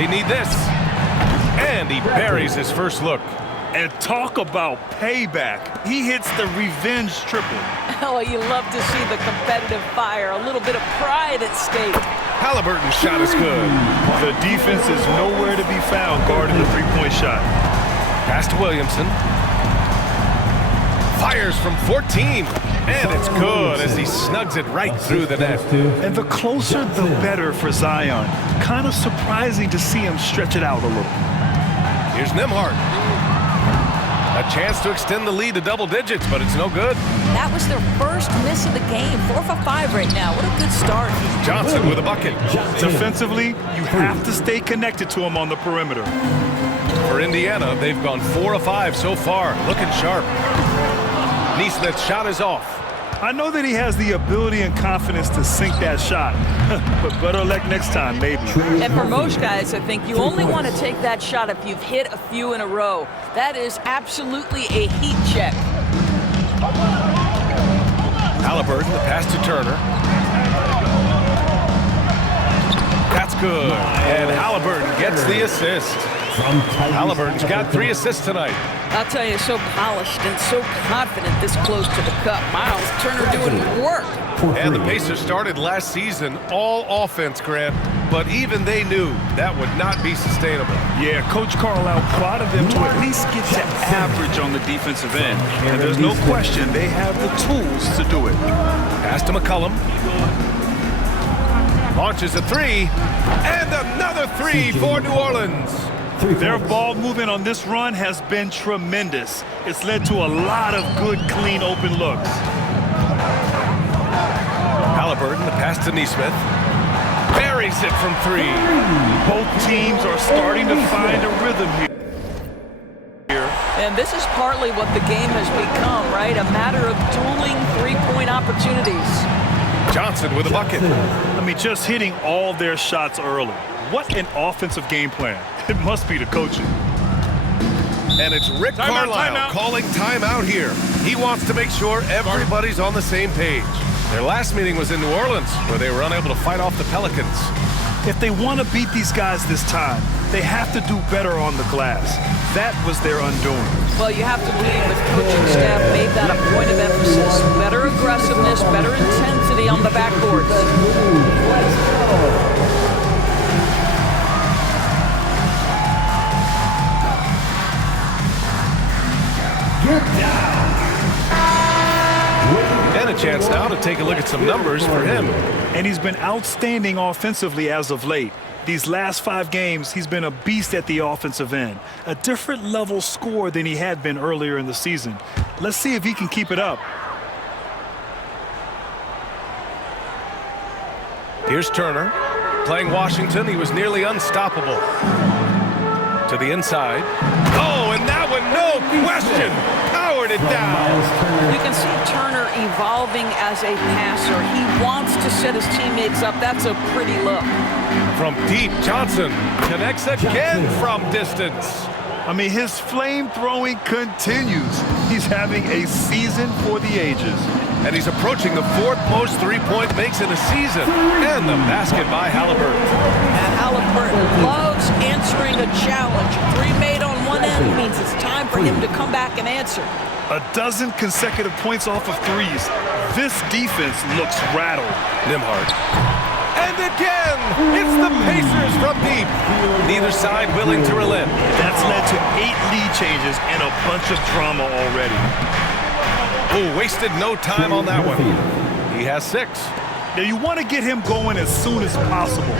They need this. And he buries his first look. And talk about payback. He hits the revenge triple. Oh, you love to see the competitive fire. A little bit of pride at stake. Halliburton's shot is good. The defense is nowhere to be found guarding the three-point shot. Pass to Williamson. Fires from 14. And it's good as he snugs it right through the net. And the closer, the better for Zion. Kind of surprising to see him stretch it out a little. Here's Nembhard. A chance to extend the lead to double digits, but it's no good. That was their first miss of the game. 4 for 5 right now. What a good start. Johnson with a bucket. Defensively, you have to stay connected to him on the perimeter. For Indiana, they've gone 4 of 5 so far. Looking sharp. Neesmith's shot is off. I know that he has the ability and confidence to sink that shot, but better luck next time, maybe. And for most guys, I think you only want to take that shot if you've hit a few in a row. That is absolutely a heat check. Halliburton, the pass to Turner. That's good. And Halliburton gets the assist. Halliburton's got 3 assists tonight. I'll tell you, so polished and so confident this close to the cup. Miles Turner doing work. And the Pacers started last season all offense, Grant, but even they knew that would not be sustainable. Yeah, Coach Carlisle prodded them to at least get to average on the defensive end. And there's no question they have the tools to do it. Pass to McCollum. Launches a 3, and another 3 for New Orleans. Their ball movement on this run has been tremendous. It's led to a lot of good, clean, open looks. Halliburton, the pass to Neesmith. Buries it from 3. Both teams are starting to find a rhythm here. And this is partly what the game has become, right? A matter of dueling three-point opportunities. Johnson with a bucket. I mean, just hitting all their shots early. What an offensive game plan. It must be the coaching. And it's Rick Carlisle calling timeout here. He wants to make sure everybody's on the same page. Their last meeting was in New Orleans, where they were unable to fight off the Pelicans. If they want to beat these guys this time, they have to do better on the glass. That was their undoing. Well, you have to believe the coaching staff made that a point of emphasis. Better aggressiveness, better intensity on the backboards. And a chance now to take a look at some numbers for him. And he's been outstanding offensively as of late. These last 5 games, he's been a beast at the offensive end. A different level score than he had been earlier in the season. Let's see if he can keep it up. Here's Turner. Playing Washington, he was nearly unstoppable. To the inside. Oh, and that one, no question, powered it down. You can see Turner evolving as a passer. He wants to set his teammates up. That's a pretty look. From deep, Johnson connects again from distance. I mean, his flame throwing continues. He's having a season for the ages. And he's approaching the 4th most three-point makes in a season. And the basket by Halliburton. And Halliburton loves answering a challenge. 3 made on one end means it's time for him to come back and answer. A dozen consecutive points off of threes. This defense looks rattled. Nembhard. And again, it's the Pacers from deep. Neither side willing to relent. That's led to 8 lead changes and a bunch of drama already. Oh, wasted no time on that one. He has 6. Now you want to get him going as soon as possible.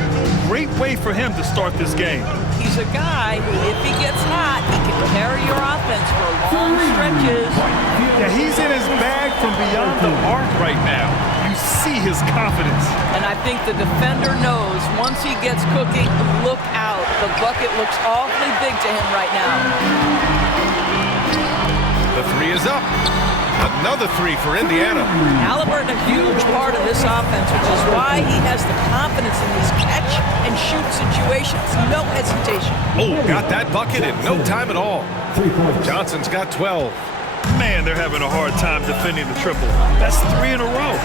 Great way for him to start this game. He's a guy who, if he gets hot, he can carry your offense for long stretches. Yeah, he's in his bag from beyond the arc right now. You see his confidence. And I think the defender knows once he gets cooking, look out. The bucket looks awfully big to him right now. The 3 is up. Another 3 for Indiana. Halliburton, a huge part of this offense, which is why he has the confidence in these catch-and-shoot situations. No hesitation. Oh, got that bucket in no time at all. Johnson's got 12. Man, they're having a hard time defending the triple. That's 3 in a row.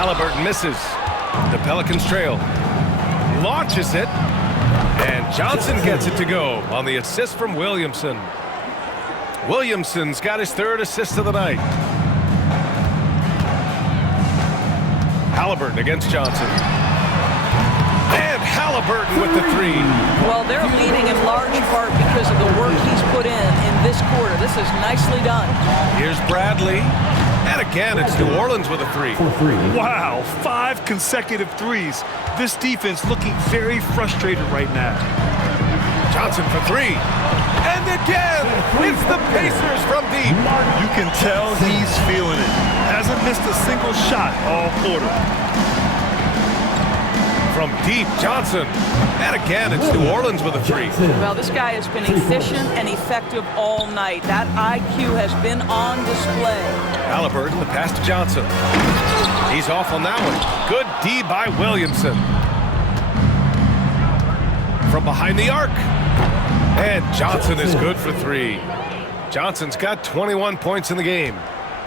Halliburton misses. The Pelicans trail. launches it. And Johnson gets it to go on the assist from Williamson. Williamson's got his third assist of the night. Halliburton against Johnson. And Halliburton with the three. Well, they're leading in large part because of the work he's put in this quarter. This is nicely done. Here's Bradley. And again, it's New Orleans with a three. Wow, 5 consecutive threes. This defense looking very frustrated right now. Johnson for three. And again, it's the Pacers from deep. You can tell he's feeling it. Hasn't missed a single shot all quarter. From deep, Johnson. And again, it's New Orleans with a three. Well, this guy has been efficient and effective all night. That IQ has been on display. Halliburton, the pass to Johnson. He's off on that one. Good D by Williamson. From behind the arc. And Johnson is good for three. Johnson's got 21 points in the game.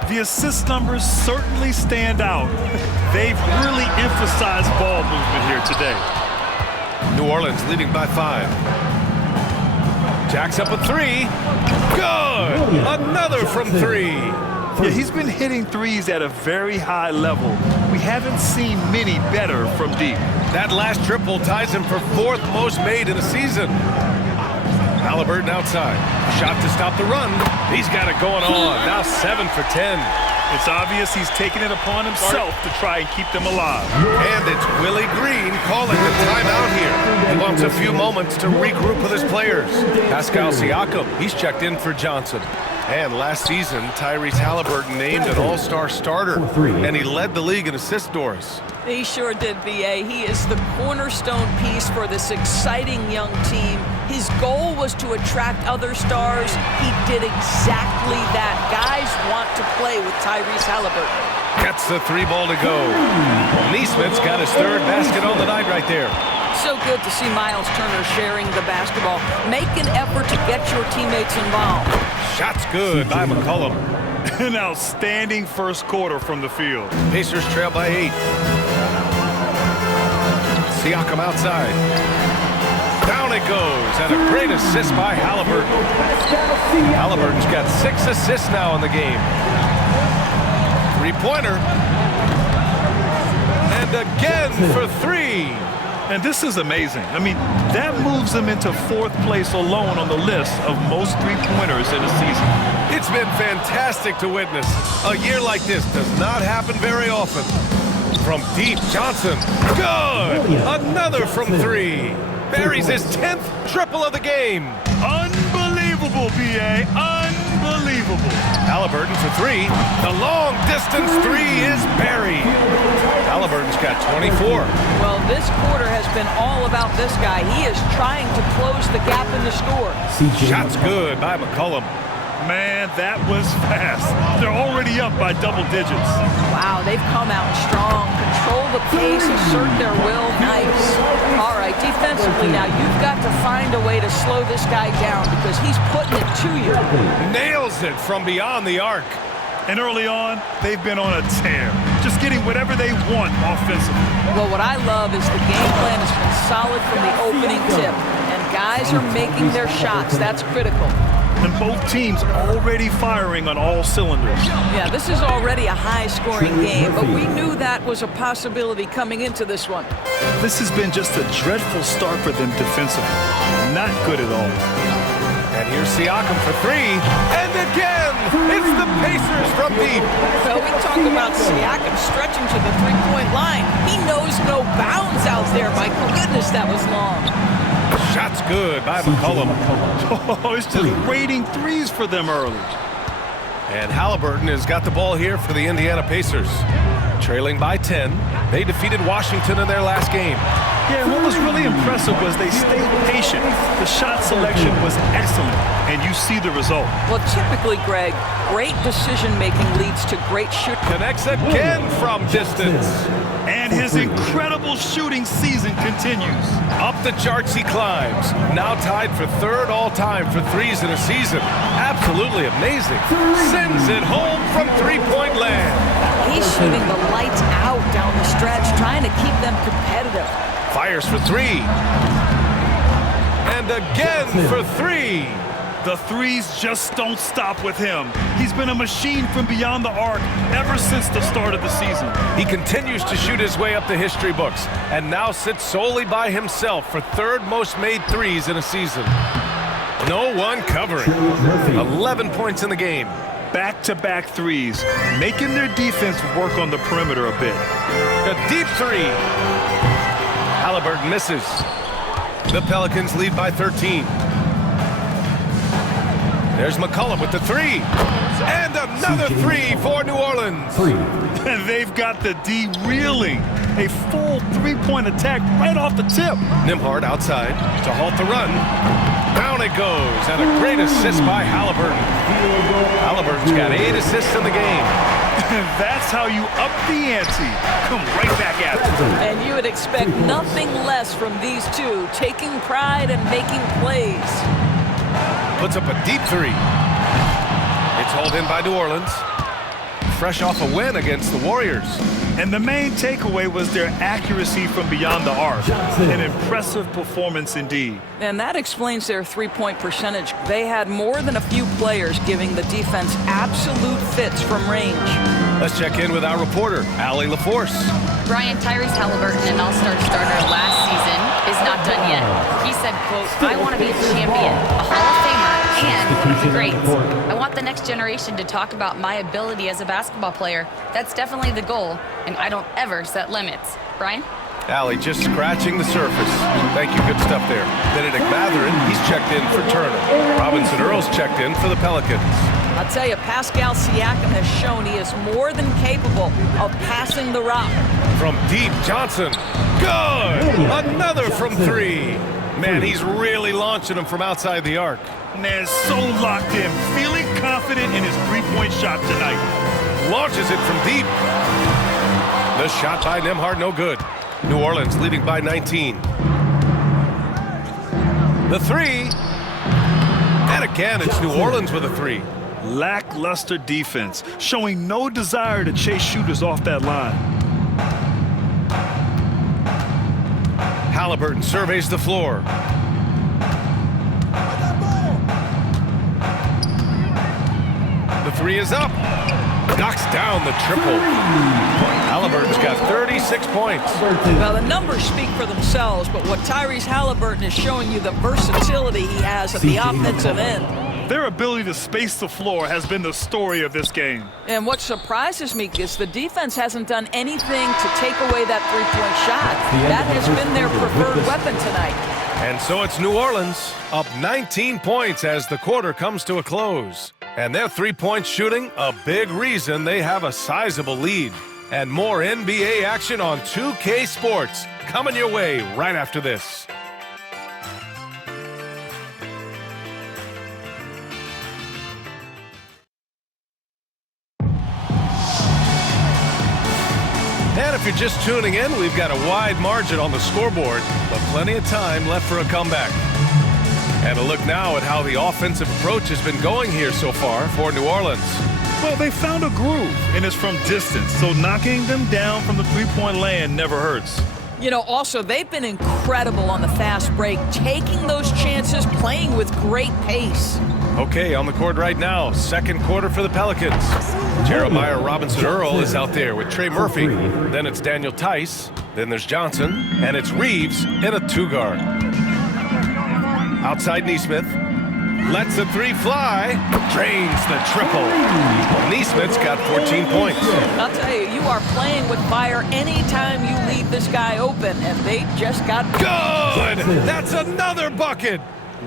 The assist numbers certainly stand out. They've really emphasized ball movement here today. New Orleans leading by 5. Jacks up a three. Good! Another from three. Yeah, he's been hitting threes at a very high level. We haven't seen many better from deep. That last triple ties him for 4th most made in a season. Halliburton outside. Shot to stop the run. He's got it going on. Now 7 for 10. It's obvious he's taking it upon himself to try and keep them alive. And it's Willie Green calling the timeout here. He wants a few moments to regroup with his players. Pascal Siakam, he's checked in for Johnson. And last season, Tyrese Halliburton named an all-star starter. And he led the league in assist, Doris. He sure did, B.A. He is the cornerstone piece for this exciting young team. His goal was to attract other stars. He did exactly that. Guys want to play with Tyrese Halliburton. Gets the three ball to go. Neesmith's got his third basket on the night right there. So good to see Miles Turner sharing the basketball. Make an effort to get your teammates involved. Shot's good by McCollum. An outstanding first quarter from the field. Pacers trail by 8. Siakam outside. Down it goes, and a great assist by Halliburton. Halliburton's got 6 assists now in the game. Three-pointer. And again for 3. And this is amazing. I mean, that moves him into 4th place alone on the list of most three-pointers in a season. It's been fantastic to witness. A year like this does not happen very often. From deep, Johnson. Good! Another from 3. Buries his 10th triple of the game. Unbelievable, B.A. Unbelievable. Halliburton for 3. The long-distance 3 is buried. Halliburton's got 24. Well, this quarter has been all about this guy. He is trying to close the gap in the score. Shot's good by McCollum. Man, that was fast. They're already up by double digits. Wow, they've come out strong. Control the pace, assert their will. Nice. All right, defensively now, you've got to find a way to slow this guy down because he's putting it to you. Nails it from beyond the arc. And early on, they've been on a tear. Just getting whatever they want offensively. Well, what I love is the game plan has been solid from the opening tip. And guys are making their shots. That's critical. And both teams already firing on all cylinders. Yeah, this is already a high-scoring game, but we knew that was a possibility coming into this one. This has been just a dreadful start for them defensively. Not good at all. And here's Siakam for 3. And again, it's the Pacers from deep. So we talk about Siakam stretching to the three-point line. He knows no bounds out there. My goodness, that was long. Shot's good by McCollum. Oh, it's just raining threes for them early. And Halliburton has got the ball here for the Indiana Pacers. Trailing by 10. They defeated Washington in their last game. Yeah, what was really impressive was they stayed patient. The shot selection was excellent, and you see the result. Well, typically, Greg, great decision-making leads to great shooting. Connects again from distance. And his incredible shooting season continues. Up the charts he climbs. Now tied for 3rd all-time for threes in a season. Absolutely amazing. Sends it home from three-point land. He's shooting the lights out down the stretch, trying to keep them competitive. Fires for three. And again for three. The threes just don't stop with him. He's been a machine from beyond the arc ever since the start of the season. He continues to shoot his way up the history books and now sits solely by himself for third most made threes in a season. No one covering. 11 points in the game. Back-to-back threes, making their defense work on the perimeter a bit. A deep three. Halliburton misses. The Pelicans lead by 13. There's McCollum with the three. And another three for New Orleans. And they've got the D reeling. A full three-point attack right off the tip. Nembhard outside to halt the run. Down it goes, and a great assist by Halliburton. Halliburton's got 8 assists in the game. That's how you up the ante. Come right back at it. And you would expect nothing less from these two, taking pride and making plays. Puts up a deep three. It's hauled in by New Orleans. Fresh off a win against the Warriors. And the main takeaway was their accuracy from beyond the arc. An impressive performance indeed. And that explains their three-point percentage. They had more than a few players giving the defense absolute fits from range. Let's check in with our reporter, Allie LaForce. Brian, Tyrese Halliburton, an all-star starter last season, is not done yet. He said, quote, "I want to be a champion, a Hall of Famer, and one of the greats. I want the next generation to talk about my ability as a basketball player. That's definitely the goal, and I don't ever set limits." Brian? Allie just scratching the surface. Thank you, good stuff there. Benedict Mathurin, he's checked in for Turner. Robinson Earl's checked in for the Pelicans. I'll tell you, Pascal Siakam has shown he is more than capable of passing the rock. From deep, Johnson. Good! Another from three. Man, he's really launching them from outside the arc. Man, so locked in, feeling confident in his three-point shot tonight. Launches it from deep. The shot by Nembhard, no good. New Orleans leading by 19. The three. And again, it's New Orleans with a three. Lackluster defense, showing no desire to chase shooters off that line. Halliburton surveys the floor. The three is up. Knocks down the triple. Halliburton's got 36 points. Well, the numbers speak for themselves, but what Tyrese Halliburton is showing you the versatility he has at the offensive end. Their ability to space the floor has been the story of this game. And what surprises me is the defense hasn't done anything to take away that three-point shot. That has been their preferred weapon tonight. And so it's New Orleans up 19 points as the quarter comes to a close. And their three-point shooting, a big reason they have a sizable lead. And more NBA action on 2K Sports coming your way right after this. And if you're just tuning in, we've got a wide margin on the scoreboard, but plenty of time left for a comeback. And a look now at how the offensive approach has been going here so far for New Orleans. Well, they found a groove, and it's from distance, so knocking them down from the three-point land never hurts. You know, also, they've been incredible on the fast break, taking those chances, playing with great pace. Okay, on the court right now, second quarter for the Pelicans. Jeremiah Robinson Earl is out there with Trey Murphy. Then it's Daniel Tice. Then there's Johnson. And it's Reeves in a two-guard. Outside Nesmith. Lets the three fly. Drains the triple. Nesmith's got 14 points. I'll tell you, you are playing with fire anytime you leave this guy open, and they just got... Good! That's another bucket!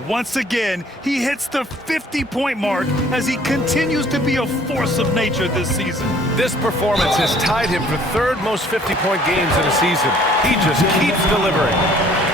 Once again, he hits the 50-point mark as he continues to be a force of nature this season. This performance has tied him for third most 50-point games in a season. He just keeps delivering.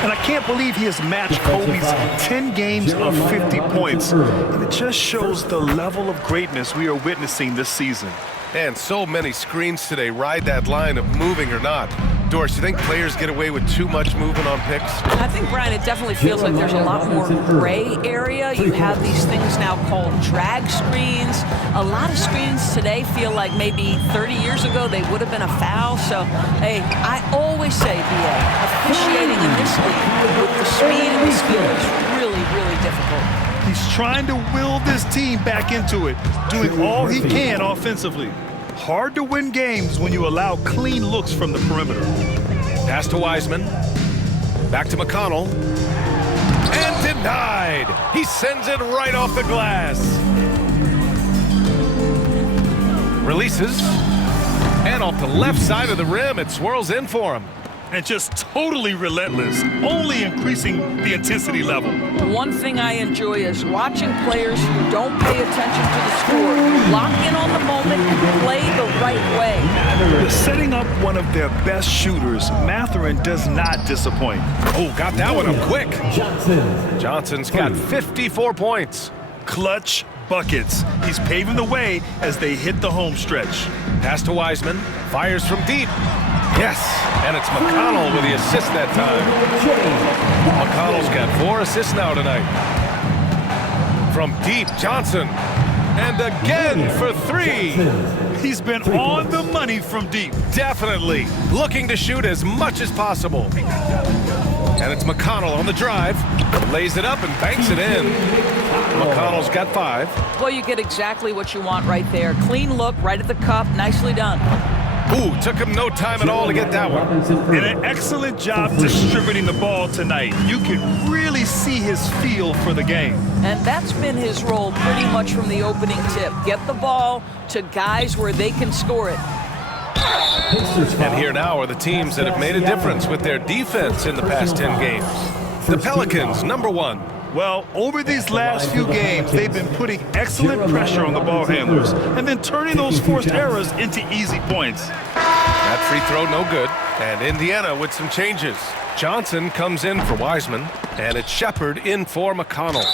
And I can't believe he has matched Kobe's 10 games of 50 points. And it just shows the level of greatness we are witnessing this season. And so many screens today ride that line of moving or not. Doris, you think players get away with too much movement on picks? I think, Brian, it definitely feels like there's a lot more gray area. You have these things now called drag screens. A lot of screens today feel like maybe 30 years ago they would have been a foul. So, hey, I always say, BA, officiating in this league with the speed and the skill is really, really difficult. He's trying to will this team back into it, doing all he can offensively. Hard to win games when you allow clean looks from the perimeter. Pass to Wiseman. Back to McConnell. And denied. He sends it right off the glass. Releases. And off the left side of the rim, it swirls in for him. And just totally relentless, only increasing the intensity level. One thing I enjoy is watching players who don't pay attention to the score, who lock in on the moment and play the right way. Setting up one of their best shooters, Mathurin does not disappoint. Oh, got that one up quick. Johnson's got 54 points. Clutch buckets. He's paving the way as they hit the home stretch. Pass to Wiseman. Fires from deep. Yes, and it's McConnell with the assist that time. McConnell's got 4 assists now tonight. From deep, Johnson. And again for 3. He's been on the money from deep. Definitely looking to shoot as much as possible. And it's McConnell on the drive. Lays it up and banks it in. McConnell's got 5. Well, you get exactly what you want right there. Clean look, right at the cup, nicely done. Ooh, took him no time at all to get that one. And an excellent job distributing the ball tonight. You can really see his feel for the game. And that's been his role pretty much from the opening tip. Get the ball to guys where they can score it. And here now are the teams that have made a difference with their defense in the past 10 games. The Pelicans, number 1. Well, over these last few games, they've been putting excellent pressure on the ball handlers and then turning those forced errors into easy points. That free throw no good. And Indiana with some changes. Johnson comes in for Wiseman, and it's Shepard in for McConnell.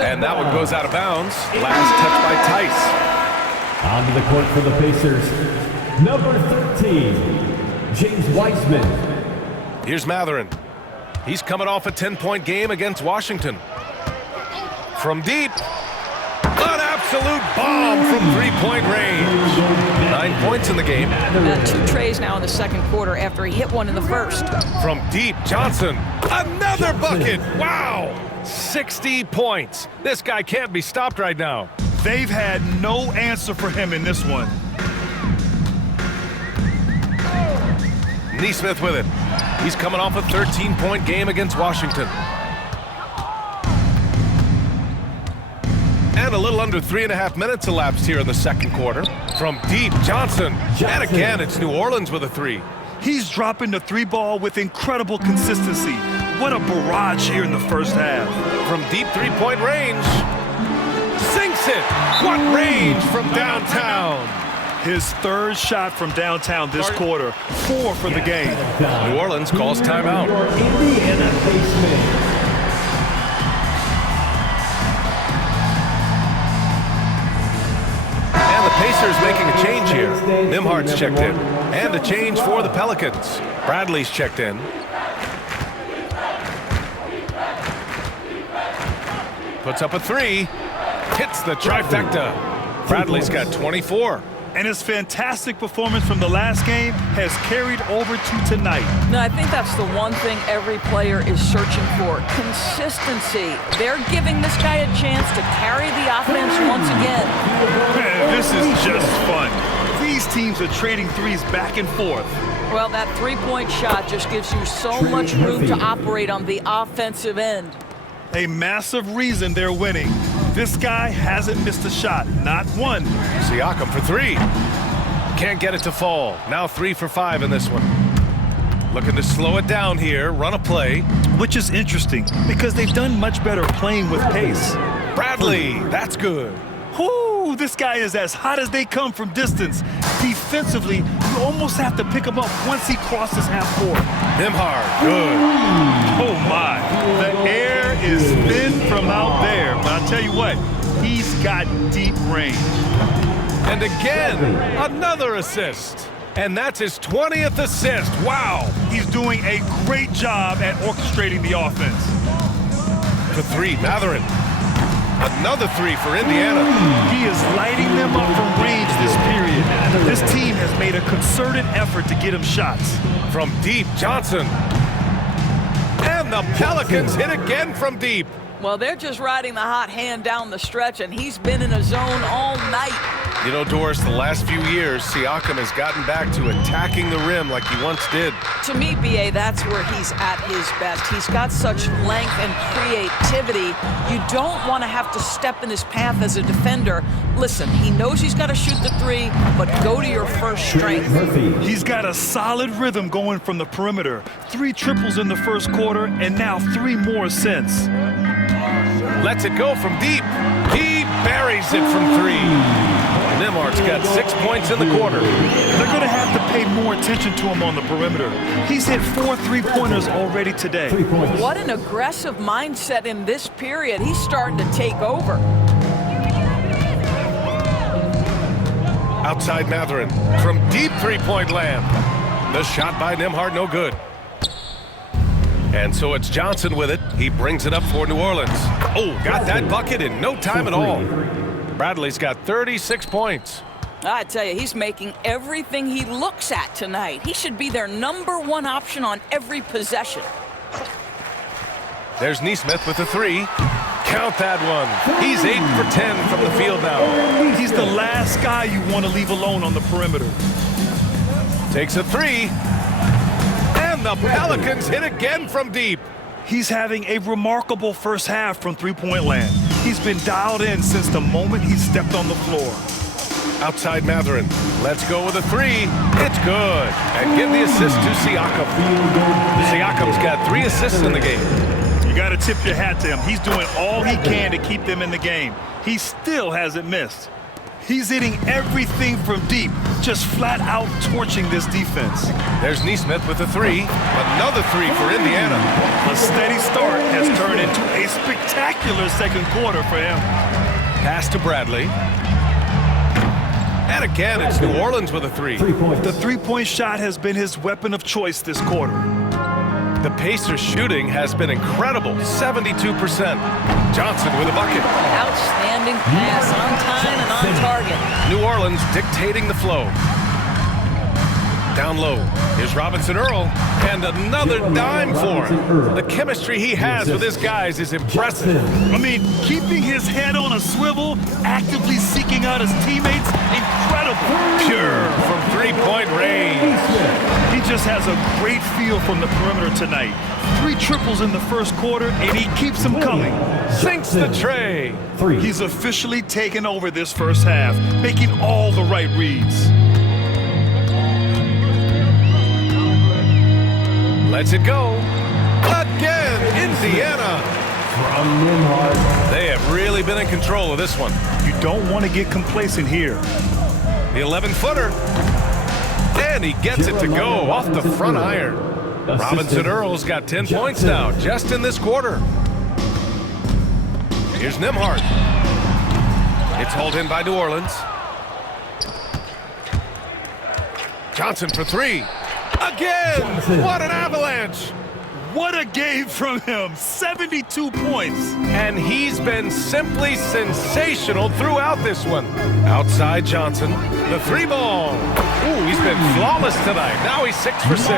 And that one goes out of bounds. Last touch by Tice. Onto the court for the Pacers, number 13, James Wiseman. Here's Mathurin. He's coming off a 10-point game against Washington. From deep, an absolute bomb from 3-point range. 9 points in the game. 2 trays now in the second quarter after he hit one in the first. From deep, Johnson, another bucket. Wow, 60 points. This guy can't be stopped right now. They've had no answer for him in this one. Neesmith with it. He's coming off a 13-point game against Washington. And a little under 3.5 minutes elapsed here in the second quarter. From deep, Johnson. And again, it's New Orleans with a 3. He's dropping the 3 ball with incredible consistency. What a barrage here in the first half. From deep 3-point range. Sinks it. What range from downtown. His 3rd shot from downtown this quarter, 4 for the game. New Orleans calls timeout. Indiana basement. And the Pacers making a change here. Nimhart's checked in. And a change for the Pelicans. Bradley's checked in. Puts up a 3. Hits the trifecta. Bradley's got 24. And his fantastic performance from the last game has carried over to tonight. No, I think that's the one thing every player is searching for. Consistency. They're giving this guy a chance to carry the offense once again. Man, this is just fun. These teams are trading threes back and forth. Well, that 3-point shot just gives you so much room to operate on the offensive end. A massive reason they're winning. This guy hasn't missed a shot, not one. Siakam for 3. Can't get it to fall. Now 3 for 5 in this one. Looking to slow it down here, run a play. Which is interesting because they've done much better playing with pace. Bradley, that's good. Whoo, this guy is as hot as they come from distance. Defensively, you almost have to pick him up once he crosses half court. Nimhart, good. Oh my, the air is thin from out there, but I'll tell you what, he's got deep range. And again, another assist. And that's his 20th assist. Wow. he's doing a great job at orchestrating the offense. For three, Matherin. Another three for Indiana. He is lighting them up from range this period. This team has made a concerted effort to get him shots. From deep, Johnson. And the Pelicans hit again from deep. Well, they're just riding the hot hand down the stretch, and he's been in a zone all night. You know, Doris, the last few years, Siakam has gotten back to attacking the rim like he once did. To me, B.A., that's where he's at his best. He's got such length and creativity. You don't want to have to step in his path as a defender. Listen, he knows he's got to shoot the three, but go to your first strength. He's got a solid rhythm going from the perimeter. 3 triples in the first quarter, and now 3 more since. Lets it go from deep. He buries it from 3. Nembhard's got 6 points in the quarter. They're going to have to pay more attention to him on the perimeter. He's hit 4 3-pointers already today. What an aggressive mindset in this period. He's starting to take over. Outside Matherin from deep 3-point land. The shot by Nembhard, no good. And so it's Johnson with it. He brings it up for New Orleans. Oh, got that bucket in no time at all. Bradley's got 36 points. I tell you, he's making everything he looks at tonight. He should be their #1 option on every possession. There's Nesmith with the 3. Count that one. He's 8 for 10 from the field now. He's the last guy you want to leave alone on the perimeter. Takes a 3. And the Pelicans hit again from deep. He's having a remarkable first half from 3-point land. He's been dialed in since the moment he stepped on the floor. Outside Matherin. Let's go with a 3. It's good. And give the assist to Siakam. Siakam's got 3 assists in the game. You got to tip your hat to him. He's doing all he can to keep them in the game. He still hasn't missed. He's hitting everything from deep, just flat out torching this defense. There's Nesmith with a 3. Another 3 for Indiana. A steady start has turned into a spectacular second quarter for him. Pass to Bradley. And again, it's New Orleans with a 3. The 3-point shot has been his weapon of choice this quarter. The Pacers' shooting has been incredible, 72%. Johnson with a bucket. Outstanding pass, on time and on target. New Orleans dictating the flow. Down low, here's Robinson Earl, and another dime for him. The chemistry he has with his guys is impressive. I mean, keeping his head on a swivel, actively seeking out his teammates, incredible. Pure from 3-point range. He just has a great feel from the perimeter tonight. 3 triples in the first quarter, and he keeps them coming. Sinks the tray. He's officially taken over this first half, making all the right reads. Lets it go. Again, Indiana. From Nembhard. They have really been in control of this one. You don't want to get complacent here. The 11-footer. And he gets it to go off the front iron. Robinson Earl's got 10 points now, just in this quarter. Here's Nembhard. It's hauled in by New Orleans. Johnson for 3. Again! What an avalanche! What a game from him! 72 points! And he's been simply sensational throughout this one. Outside Johnson, the 3-ball. Ooh, he's been flawless tonight. Now he's 6 for 6.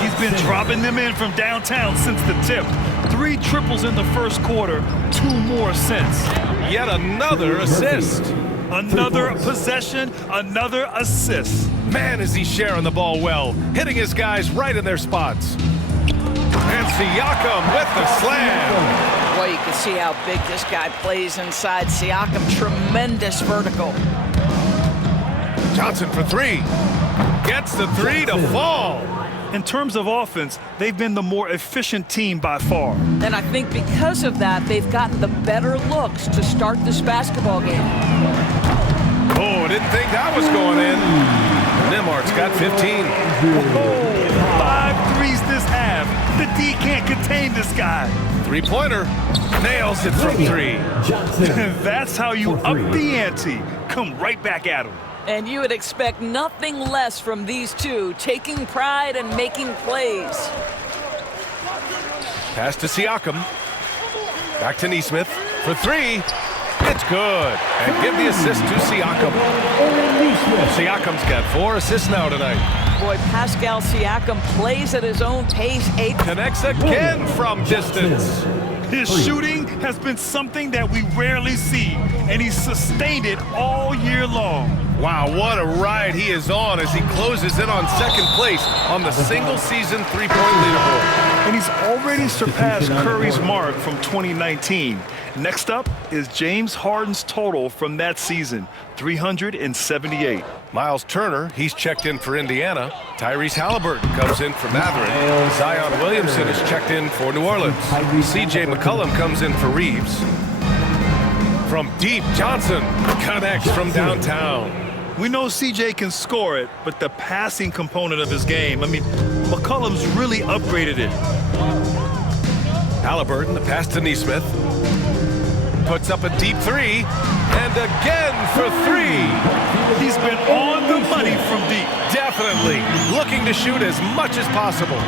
He's been dropping them in from downtown since the tip. 3 triples in the first quarter, 2 more since. Yet another assist. Another possession, another assist. Man, is he sharing the ball well, hitting his guys right in their spots. And Siakam with the slam. Boy, you can see how big this guy plays inside. Siakam, tremendous vertical. Johnson for 3. Gets the 3 to fall. In terms of offense, they've been the more efficient team by far. And I think because of that, they've gotten the better looks to start this basketball game. Oh, didn't think that was going in. Nembhard's got 15. Oh, 5 threes this half. The D can't contain this guy. 3-pointer. Nails it from 3. That's how you up the ante. Come right back at him. And you would expect nothing less from these two, taking pride and making plays. Pass to Siakam. Back to Nesmith for three. It's good. And give the assist to Siakam. Siakam's got 4 assists now tonight. Boy, Pascal Siakam plays at his own pace. Connects again from distance. His shooting has been something that we rarely see, and he's sustained it all year long. Wow, what a ride he is on as he closes in on second place on the single-season three-point leaderboard. And he's already surpassed Curry's mark from 2019. Next up is James Harden's total from that season, 378. Miles Turner, he's checked in for Indiana. Tyrese Halliburton comes in for Matherin. Zion Williamson is checked in for New Orleans. C.J. McCollum comes in for Reeves. From deep, Johnson connects from downtown. We know CJ can score it, but the passing component of his game, I mean, McCollum's really upgraded it. Halliburton, the pass to Nesmith. Puts up a deep three, and again for three. He's been on the money from deep. Definitely looking to shoot as much as possible.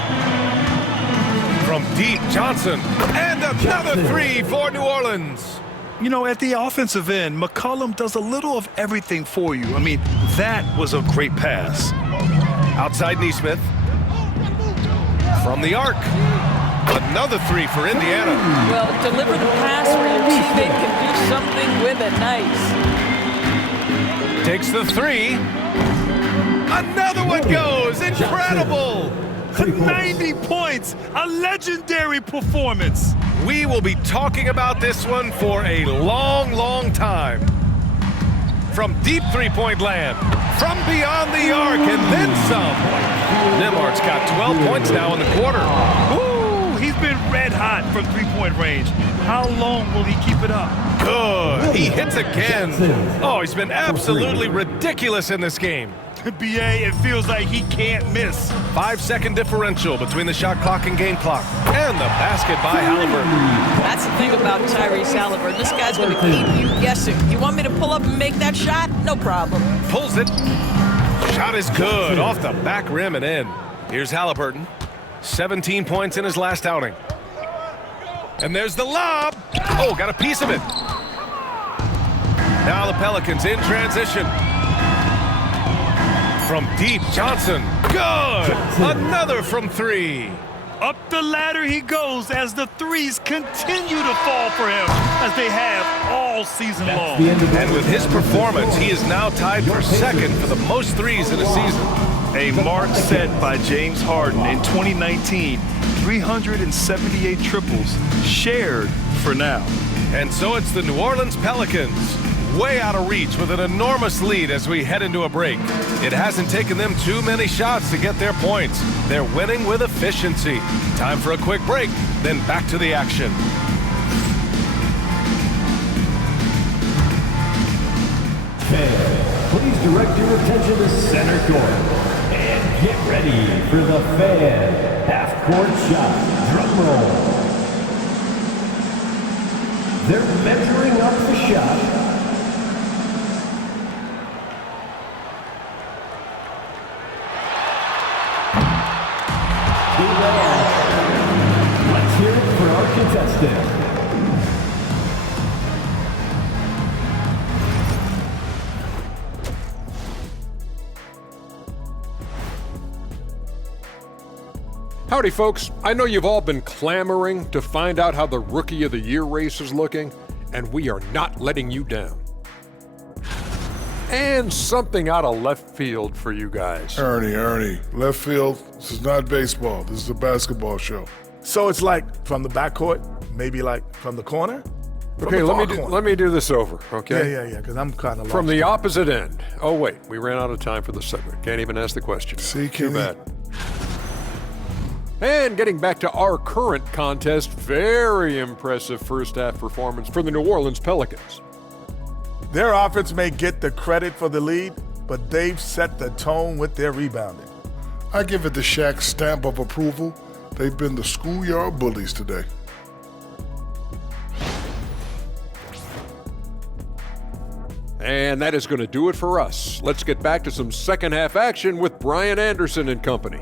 From deep, Johnson, and another three for New Orleans. You know, at the offensive end, McCollum does a little of everything for you. I mean, that was a great pass. Outside Nesmith. From the arc. Another three for Indiana. Well, deliver the pass where your teammate can do something with it. Nice. Takes the three. Another one goes. Incredible. 90 points. A legendary performance. We will be talking about this one for a long, long time. From deep three-point land. From beyond the arc and then some. Nembhard's got 12 points now in the quarter. Woo! He's been red hot from three-point range. How long will he keep it up? Good. He hits again. Oh, he's been absolutely ridiculous in this game. BA, it feels like he can't miss. 5-second differential between the shot clock and game clock. And the basket by Halliburton. That's the thing about Tyrese Halliburton. This guy's going to keep you guessing. You want me to pull up and make that shot? No problem. Pulls it. Shot is good. Off the back rim and in. Here's Halliburton. 17 points in his last outing. And there's the lob. Oh, got a piece of it. Now the Pelicans in transition. From deep, Johnson. Good. Another from three. Up the ladder he goes as the threes continue to fall for him, as they have all season long. And with his performance, he is now tied for second for the most threes in a season. A mark set by James Harden in 2019. 378 triples shared for now. And so it's the New Orleans Pelicans, way out of reach with an enormous lead as we head into a break. It hasn't taken them too many shots to get their points. They're winning with efficiency. Time for a quick break, then back to the action. Fans, please direct your attention to center court. And get ready for the Fan half-court shot. Drum roll. They're measuring up the shot. Let's hear it for our contestant. Howdy, folks. I know you've all been clamoring to find out how the Rookie of the Year race is looking, and we are not letting you down. And something out of left field for you guys. Ernie, left field, this is not baseball. This is a basketball show. So it's like from the backcourt, maybe like from the corner? Okay, let me do this over, okay? Yeah, because I'm kind of lost. From the opposite end. Oh, wait, we ran out of time for the segment. Can't even ask the question. See, Too Kenny? bad. And getting back to our current contest, very impressive first half performance for the New Orleans Pelicans. Their offense may get the credit for the lead, but they've set the tone with their rebounding. I give it the Shaq stamp of approval. They've been the schoolyard bullies today. And that is going to do it for us. Let's get back to some second half action with Brian Anderson and company.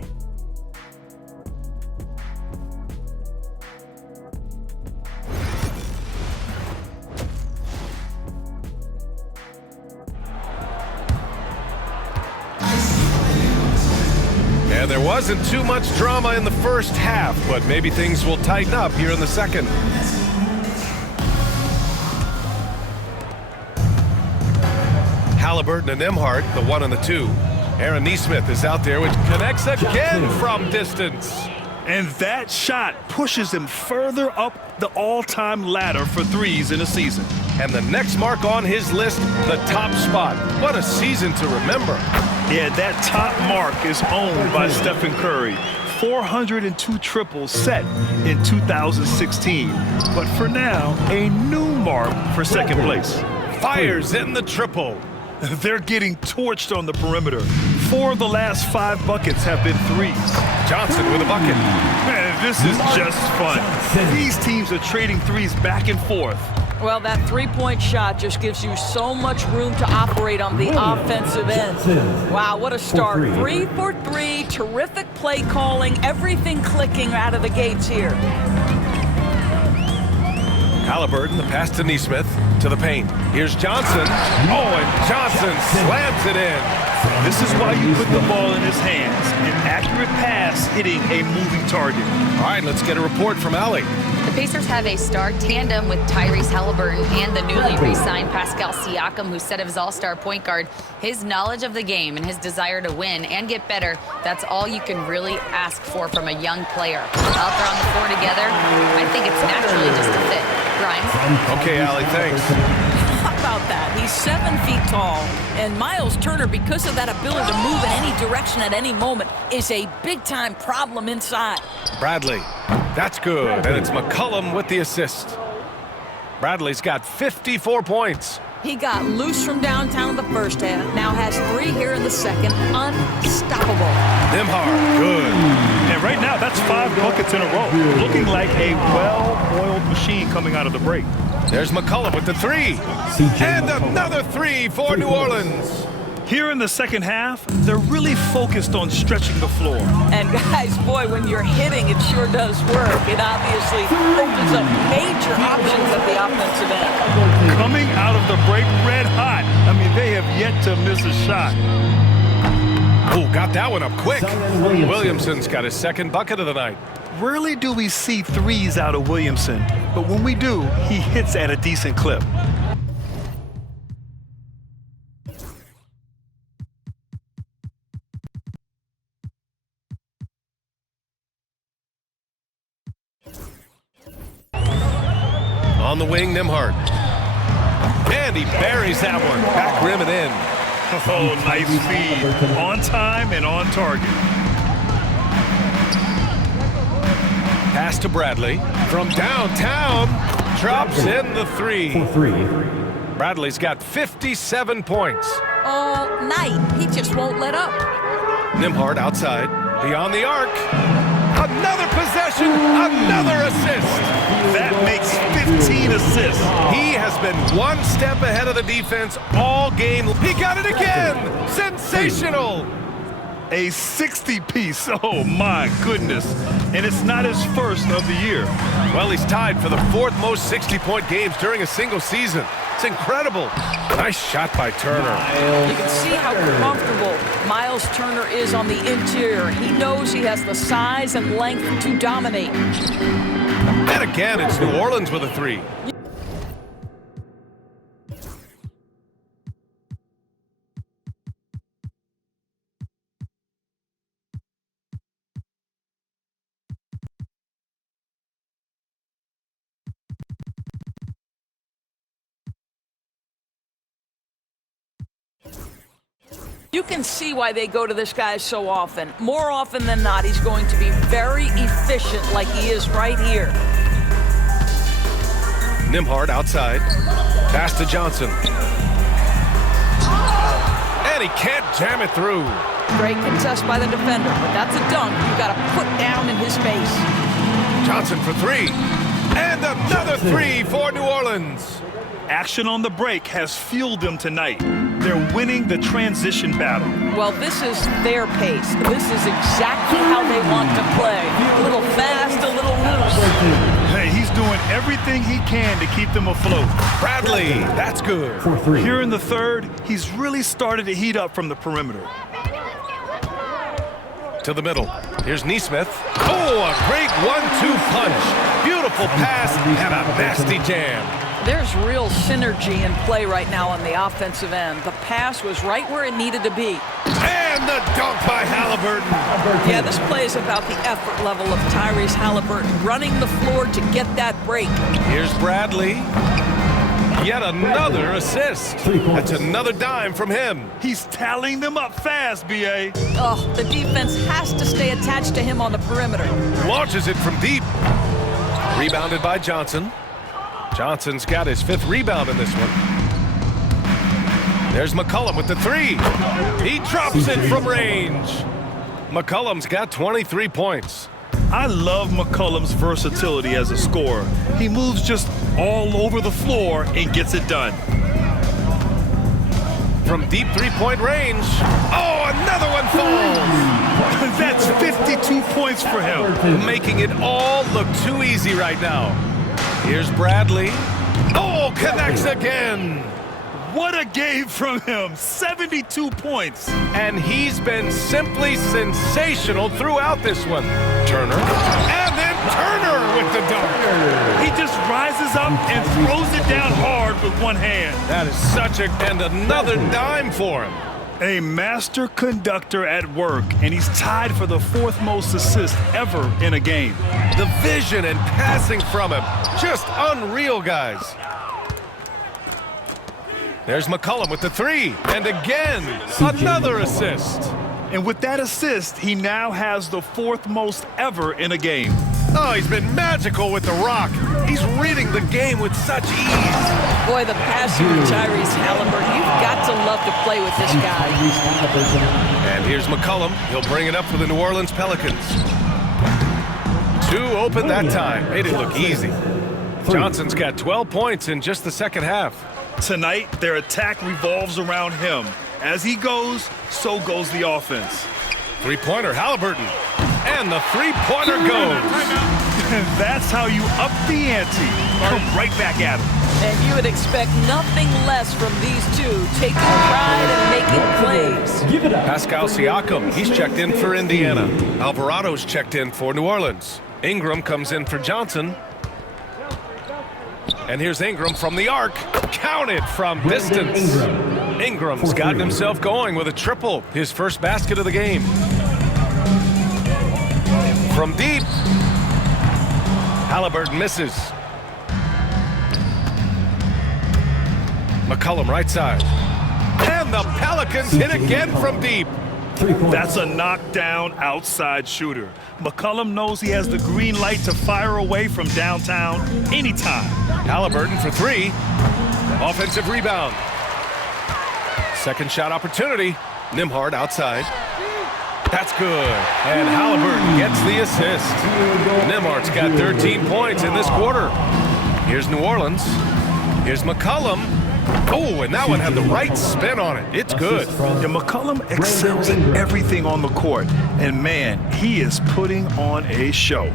And there wasn't too much drama in the first half, but maybe things will tighten up here in the second. Halliburton and Nembhard, the 1 and the 2. Aaron Nesmith is out there, which connects again from distance. And that shot pushes him further up the all-time ladder for threes in a season. And the next mark on his list, the top spot. What a season to remember. Yeah, that top mark is owned by Stephen Curry. 402 triples set in 2016. But for now, a new mark for second place. Fires in the triple. They're getting torched on the perimeter. 4 of the last 5 buckets have been threes. Johnson with a bucket. Man, this is just fun. These teams are trading threes back and forth. Well, that three-point shot just gives you so much room to operate on the offensive end. Wow, what a start. 3 for 3, terrific play calling, everything clicking out of the gates here. Halliburton, the pass to Nesmith, to the paint. Here's Johnson. Oh, and Johnson slams it in. This is why you put the ball in his hands. An accurate pass hitting a moving target. All right, let's get a report from Allie. The Pacers have a star tandem with Tyrese Halliburton and the newly re-signed Pascal Siakam, who said of his all-star point guard, his knowledge of the game and his desire to win and get better, that's all you can really ask for from a young player. Out there on the floor together, I think it's naturally just a fit. Brian? Okay, Allie, thanks. How about that? He's 7 feet tall, and Miles Turner, because of that ability to move in any direction at any moment, is a big-time problem inside. Bradley, that's good, and it's McCollum with the assist. Bradley's got 54 points. He got loose from downtown in the first half, now has 3 here in the second. Unstoppable. Nembhard, good. And right now, that's 5 buckets in a row. Looking like a well-oiled machine coming out of the break. There's McCollum with the 3. And another 3 for New Orleans. Here in the second half, they're really focused on stretching the floor. And guys, boy, when you're hitting, it sure does work. It obviously opens up major options at the offensive end. Coming out of the break red hot. I mean, they have yet to miss a shot. Oh, got that one up quick. Williamson's got his second bucket of the night. Rarely do we see threes out of Williamson, but when we do, he hits at a decent clip. On the wing, Nembhard. And he buries that one. Back rim and in. Oh, nice feed. On time and on target. Pass to Bradley. From downtown, drops in the 3. Bradley's got 57 points. All night, he just won't let up. Nembhard outside, beyond the arc. Another possession, another assist. That makes 15 assists. He has been one step ahead of the defense all game. He got it again. Sensational. A 60-piece. Oh, my goodness. And it's not his first of the year. Well, he's tied for the 4th most 60-point games during a single season. It's incredible. Nice shot by Turner. You can see how comfortable Miles Turner is on the interior. He knows he has the size and length to dominate. And again, it's New Orleans with a 3. You can see why they go to this guy so often. More often than not, he's going to be very efficient like he is right here. Nembhard outside. Pass to Johnson. And he can't jam it through. Great contest by the defender, but that's a dunk you got to put down in his face. Johnson for 3. And another the three for New Orleans. Action on the break has fueled them tonight. They're winning the transition battle. Well, this is their pace. This is exactly how they want to play. A little fast, a little loose. Hey, he's doing everything he can to keep them afloat. Bradley, that's good. Here in the third, he's really started to heat up from the perimeter. To the middle. Here's Neesmith. Oh, a great 1-2 punch. Beautiful pass and a nasty jam. There's real synergy in play right now on the offensive end. The pass was right where it needed to be. And the dunk by Halliburton. Yeah, this play is about the effort level of Tyrese Halliburton, running the floor to get that break. Here's Bradley. Yet another assist. That's another dime from him. He's tallying them up fast, B.A. Oh, the defense has to stay attached to him on the perimeter. Launches it from deep. Rebounded by Johnson. Johnson's got his 5th rebound in this one. There's McCollum with the 3. He drops it from range. McCollum's got 23 points. I love McCollum's versatility as a scorer. He moves just all over the floor and gets it done. From deep 3-point range. Oh, another one falls. That's 52 points for him. Making it all look too easy right now. Here's Bradley. Oh, connects again. What a game from him. 72 points. And he's been simply sensational throughout this one. Turner. And then Turner with the dunk. He just rises up and throws it down hard with one hand. That is such a... And another dime for him. A master conductor at work, and he's tied for the 4th most assists ever in a game. The vision and passing from him. Just unreal, guys. There's McCollum with the 3. And again, another assist. And with that assist, he now has the 4th most ever in a game. Oh, he's been magical with the rock. He's reading the game with such ease. Boy, the passing of Tyrese Halliburton, you've got to love to play with this guy. And here's McCollum. He'll bring it up for the New Orleans Pelicans. 2 open that time. Made it look easy. Johnson's got 12 points in just the second half. Tonight, their attack revolves around him. As he goes, so goes the offense. 3-pointer, Halliburton. And the 3-pointer goes. That's how you up the ante. Come right back at him. And you would expect nothing less from these two, taking pride and making plays. Pascal Siakam, he's checked in for Indiana. Alvarado's checked in for New Orleans. Ingram comes in for Johnson. And here's Ingram from the arc. Counted from distance. Ingram's gotten himself going with a triple. His first basket of the game. From deep. Halliburton misses. McCollum right side. And the Pelicans hit again from deep. That's a knockdown outside shooter. McCollum knows he has the green light to fire away from downtown anytime. Halliburton for 3. Offensive rebound. Second shot opportunity. Nembhard outside. That's good. And Halliburton gets the assist. Nembhard's got 13 points in this quarter. Here's New Orleans. Here's McCollum. Oh, and that one had the right spin on it. It's good. Yeah, McCollum excels at everything on the court. And man, he is putting on a show.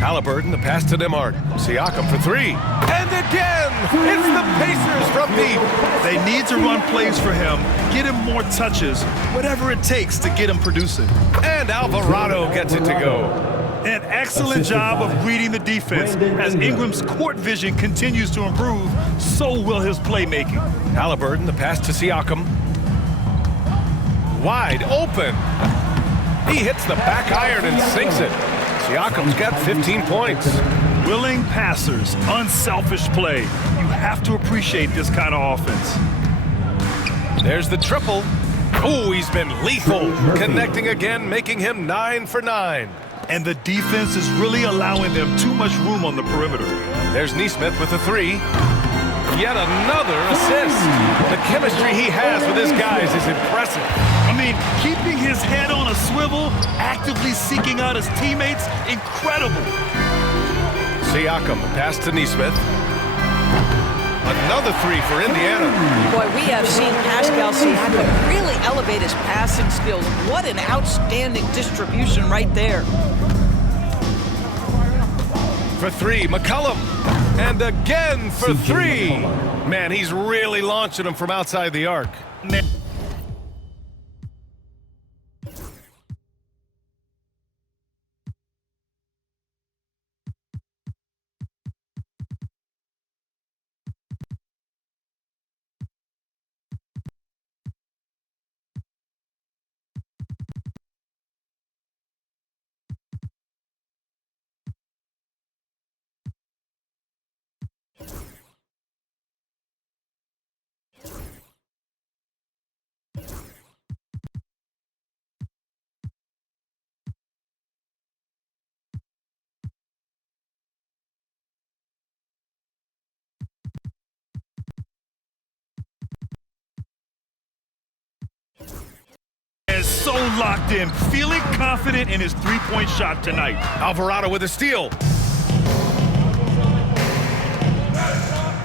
Halliburton, the pass to Nembhard. Siakam for 3. And again, it's the Pacers from deep. They need to run plays for him, get him more touches, whatever it takes to get him producing. And Alvarado gets it to go. An excellent job of reading the defense. As Ingram's court vision continues to improve, so will his playmaking. Halliburton, the pass to Siakam. Wide open. He hits the back iron and sinks it. Siakam's got 15 points. Willing passers, unselfish play. You have to appreciate this kind of offense. There's the triple. Oh, he's been lethal. Connecting again, making him 9 for 9. And the defense is really allowing them too much room on the perimeter. There's Neesmith with a 3. Yet another assist. The chemistry he has with his guys is impressive. I mean, keeping his head on a swivel, actively seeking out his teammates, incredible. Siakam, pass to Neesmith. Another three for Indiana. Boy, we have seen Pascal Siakam really elevate his passing skills. What an outstanding distribution right there. For three, McCollum. And again for three. Man, he's really launching them from outside the arc. Is so locked in, feeling confident in his three-point shot tonight. Alvarado with a steal.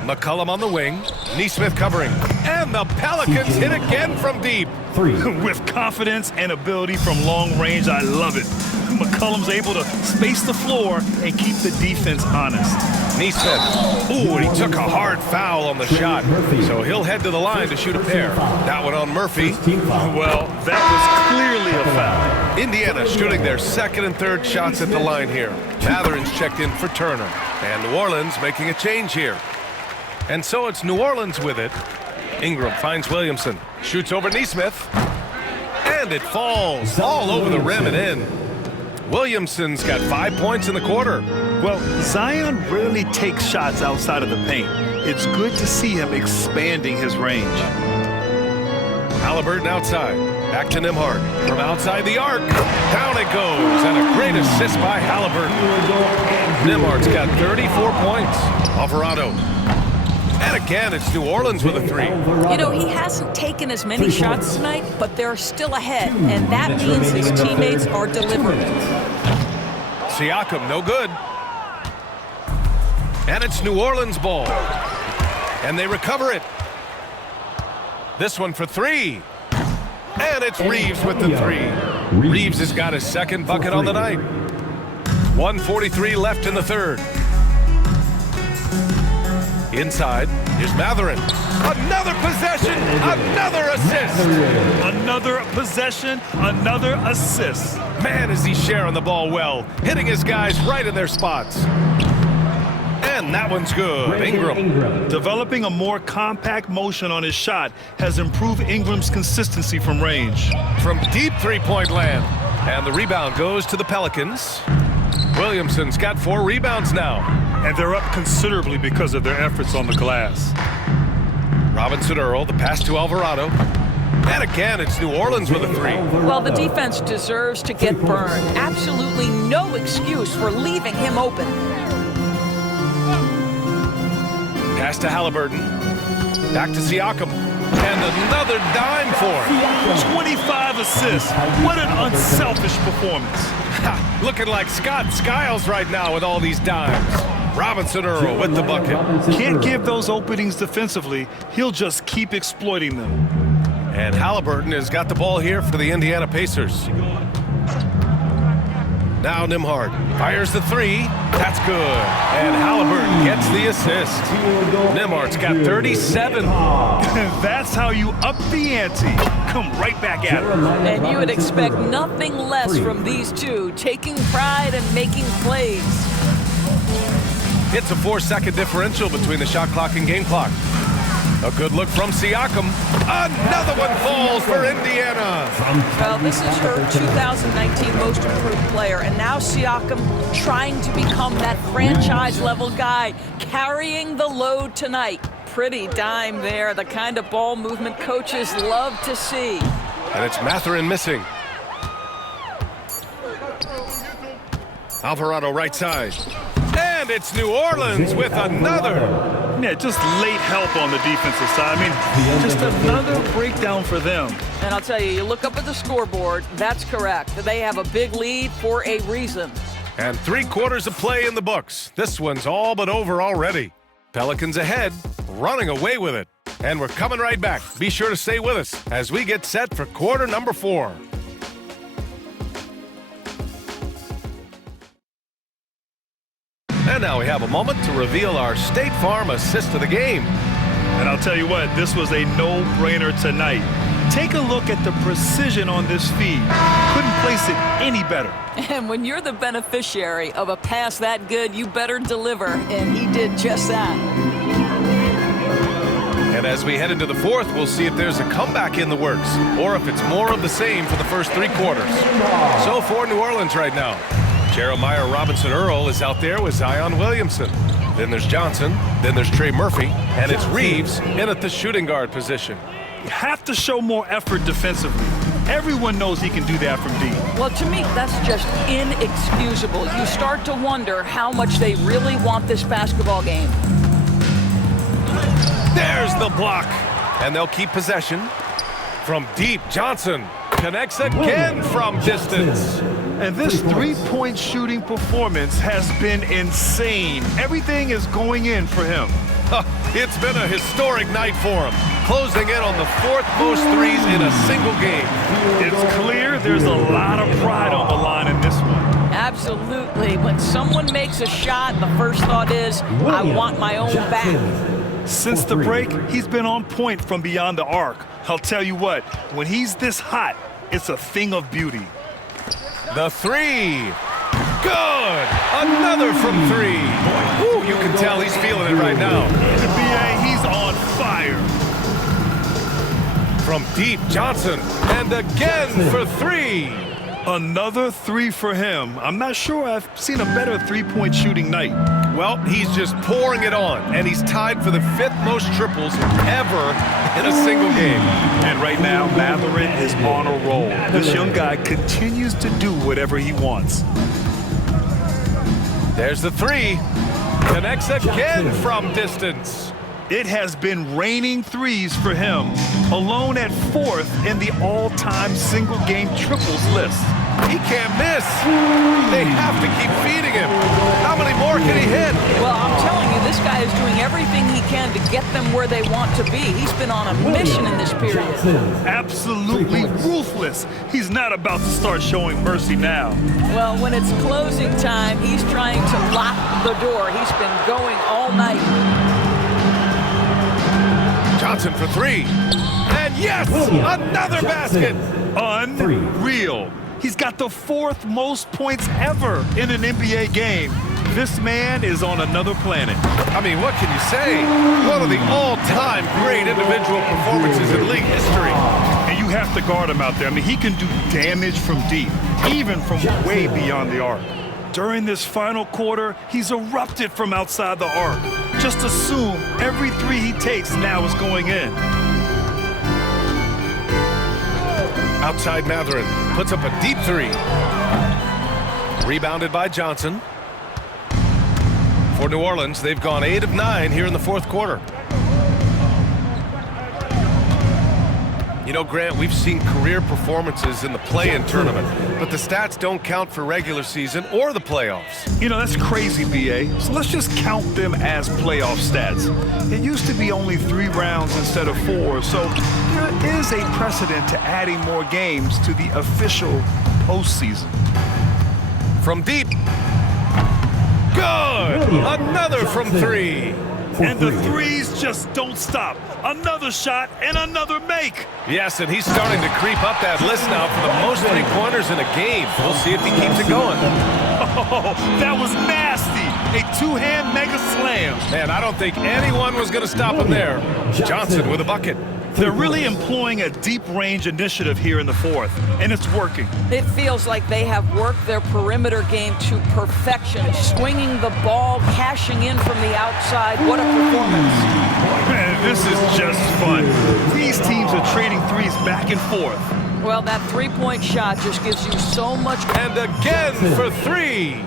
McCollum on the wing. Neesmith covering. And the Pelicans hit again from deep. With confidence and ability from long range, I love it. McCollum's able to space the floor and keep the defense honest. Neesmith. Ooh, and he took a hard foul on the shot. So he'll head to the line to shoot a pair. That one on Murphy. Well, that was clearly a foul. Indiana shooting their second and third shots at the line here. Matherin's checked in for Turner. And New Orleans making a change here. And so it's New Orleans with it. Ingram finds Williamson. Shoots over Neesmith. And it falls all over the rim and in. Williamson's got 5 points in the quarter. Well, Zion rarely takes shots outside of the paint. It's good to see him expanding his range. Haliburton outside. Back to Nembhard. From outside the arc. Down it goes. And a great assist by Haliburton. Nembhard's got 34 points. Alvarado. And again, it's New Orleans with a three. You know, he hasn't taken as many shots tonight, but they're still ahead, and that means his teammates are delivering. Siakam, no good. And it's New Orleans ball. And they recover it. This one for three. And it's Reeves with the three. Reeves has got his second bucket on the night. 1:43 left in the third. Inside, here's Matherin. Another possession, another assist. Another possession, another assist. Man, is he sharing the ball well, hitting his guys right in their spots. And that one's good. Ingram. Developing a more compact motion on his shot has improved Ingram's consistency from range. From deep three-point land. And the rebound goes to the Pelicans. Williamson's got 4 rebounds now. And they're up considerably because of their efforts on the glass. Robinson Earl, the pass to Alvarado. And again, it's New Orleans with a three. Well, the defense deserves to get burned. Absolutely no excuse for leaving him open. Pass to Haliburton. Back to Siakam. And another dime for him. 25 assists. What an unselfish performance. Looking like Scott Skiles right now with all these dimes. Robinson Earl with the bucket. Can't give those openings defensively. He'll just keep exploiting them. And Haliburton has got the ball here for the Indiana Pacers. Now Nembhard fires the three. That's good. And Haliburton gets the assist. Nembhard's got 37. That's how you up the ante. Come right back at him. And you would expect nothing less from these two, taking pride and making plays. It's a 4-second differential between the shot clock and game clock. A good look from Siakam. Another one falls for Indiana. Well, this is her 2019 Most Improved Player, and now Siakam trying to become that franchise-level guy, carrying the load tonight. Pretty dime there, the kind of ball movement coaches love to see. And it's Matherin missing. Alvarado right side. And it's New Orleans with another. Yeah, just late help on the defensive side. I mean, just another breakdown for them. And I'll tell you, you look up at the scoreboard, that's correct. They have a big lead for a reason. And 3 quarters of play in the books. This one's all but over already. Pelicans ahead, running away with it. And we're coming right back. Be sure to stay with us as we get set for quarter number 4. And now we have a moment to reveal our State Farm assist of the game. And I'll tell you what, this was a no-brainer tonight. Take a look at the precision on this feed. Couldn't place it any better. And when you're the beneficiary of a pass that good, you better deliver, and he did just that. And as we head into the 4th, we'll see if there's a comeback in the works or if it's more of the same for the first 3 quarters. So for New Orleans right now, Jeremiah Robinson-Earl is out there with Zion Williamson. Then there's Johnson, then there's Trey Murphy, and it's Reeves in at the shooting guard position. You have to show more effort defensively. Everyone knows he can do that from deep. Well, to me, that's just inexcusable. You start to wonder how much they really want this basketball game. There's the block. And they'll keep possession. From deep, Johnson connects again from distance. And this three-point shooting performance has been insane. Everything is going in for him. It's been a historic night for him, closing in on the 4th most threes in a single game. It's clear there's a lot of pride on the line in this one. Absolutely. When someone makes a shot, the first thought is, I want my own back. Since the break, he's been on point from beyond the arc. I'll tell you what, when he's this hot, it's a thing of beauty. The 3. Good! Another from 3. Woo, you can tell he's feeling it right now. The BA, he's on fire. From deep, Johnson. And again for 3. Another 3 for him. I'm not sure I've seen a better three-point shooting night. Well, he's just pouring it on, and he's tied for the 5th most triples ever in a single game. And right now, Matherin is on a roll. This young guy continues to do whatever he wants. There's the 3. Connects again from distance. It has been raining threes for him, alone at 4th in the all-time single-game triples list. He can't miss. They have to keep feeding him. How many more can he hit? Well, I'm telling you, this guy is doing everything he can to get them where they want to be. He's been on a mission in this period. Absolutely ruthless. He's not about to start showing mercy now. Well, when it's closing time, he's trying to lock the door. He's been going all night. Johnson for 3. And yes, another basket. Unreal. He's got the 4th most points ever in an NBA game. This man is on another planet. I mean, what can you say? One of the all-time great individual performances in league history. And you have to guard him out there. I mean, he can do damage from deep, even from way beyond the arc. During this final quarter, he's erupted from outside the arc. Just assume every 3 he takes now is going in. Outside Matherin puts up a deep 3. Rebounded by Johnson. For New Orleans, they've gone 8 of 9 here in the 4th quarter. You know, Grant, we've seen career performances in the play-in tournament, but the stats don't count for regular season or the playoffs. You know, that's crazy, BA. So let's just count them as playoff stats. It used to be only 3 rounds instead of 4, so there is a precedent to adding more games to the official postseason. From deep. Good! Another from 3. And the threes just don't stop. Another shot and another make. Yes, and he's starting to creep up that list now for the most 3-pointers in a game. We'll see if he keeps it going. Oh, that was nasty. A 2-hand mega slam. Man, I don't think anyone was going to stop him there. Johnson with a bucket. They're really employing a deep-range initiative here in the 4th, and it's working. It feels like they have worked their perimeter game to perfection, swinging the ball, cashing in from the outside. What a performance. Man, this is just fun. These teams are trading threes back and forth. Well, that 3-point shot just gives you so much. And again for 3.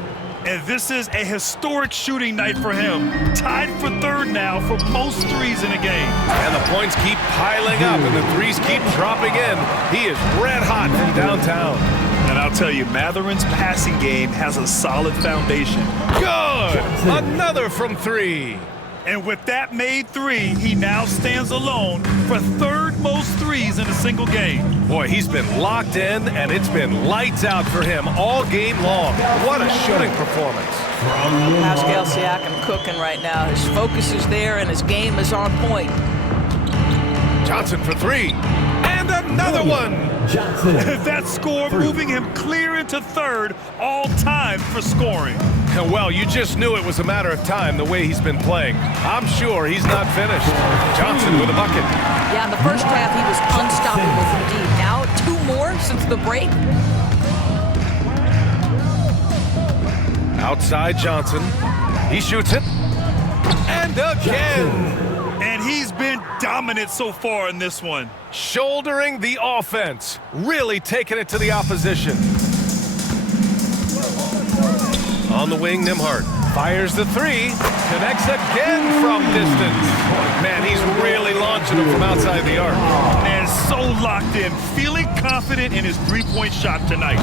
And this is a historic shooting night for him. Tied for 3rd now for most threes in a game. And the points keep piling up and the threes keep dropping in. He is red hot from downtown. And I'll I'll tell you, Matherin's passing game has a solid foundation. Good! Another from 3. And with that made 3, he now stands alone for third most threes in a single game. Boy, he's been locked in, and it's been lights out for him all game long. What a shooting performance. Pascal Siakam cooking right now. His focus is there, and his game is on point. Johnson for 3. And another one! Johnson. That score moving him clear into third all time for scoring. Well, you just knew it was a matter of time the way he's been playing. I'm sure he's not finished. Johnson with a bucket. Yeah, in the first half, he was unstoppable from deep. Now, 2 more since the break. Outside Johnson. He shoots it. And again. And he's been dominant so far in this one. Shouldering the offense. Really taking it to the opposition. On the wing, Nembhard fires the 3. Connects again from distance. Man, he's really launching him from outside the arc. And so locked in, feeling confident in his three-point shot tonight.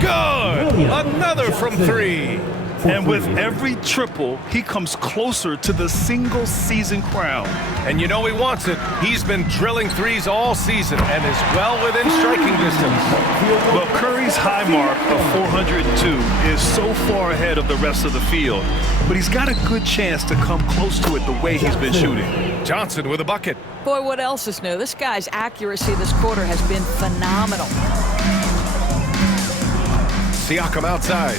Good! Another from 3. And with every triple, he comes closer to the single-season crown. And you know he wants it. He's been drilling 3s all season and is well within striking distance. Well, Curry's high mark of 402 is so far ahead of the rest of the field, but he's got a good chance to come close to it the way he's been shooting. Johnson with a bucket. Boy, what else is new? This guy's accuracy this quarter has been phenomenal. Siakam outside.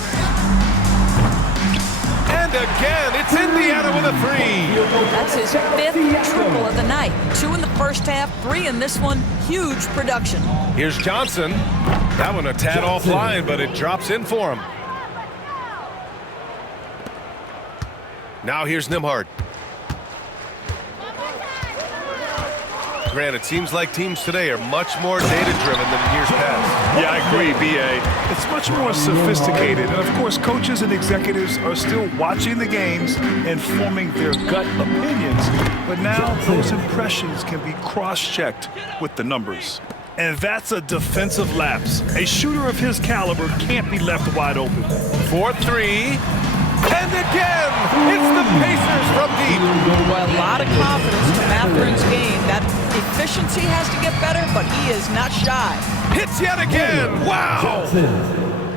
And again, it's Indiana with a 3. That's his 5th triple of the night. 2 in the first half, 3 in this one. Huge production. Here's Johnson. That one a tad offline, but it drops in for him. Now here's Nembhard. Grant, it seems like teams today are much more data-driven than in years past. Yeah, I agree, B.A. It's much more sophisticated. And, of course, coaches and executives are still watching the games and forming their gut opinions. But now those impressions can be cross-checked with the numbers. And that's a defensive lapse. A shooter of his caliber can't be left wide open. 4-3. And again, it's the Pacers from deep. Well, a lot of confidence to Matherin's game. That efficiency has to get better, but he is not shy. Hits yet again. Wow.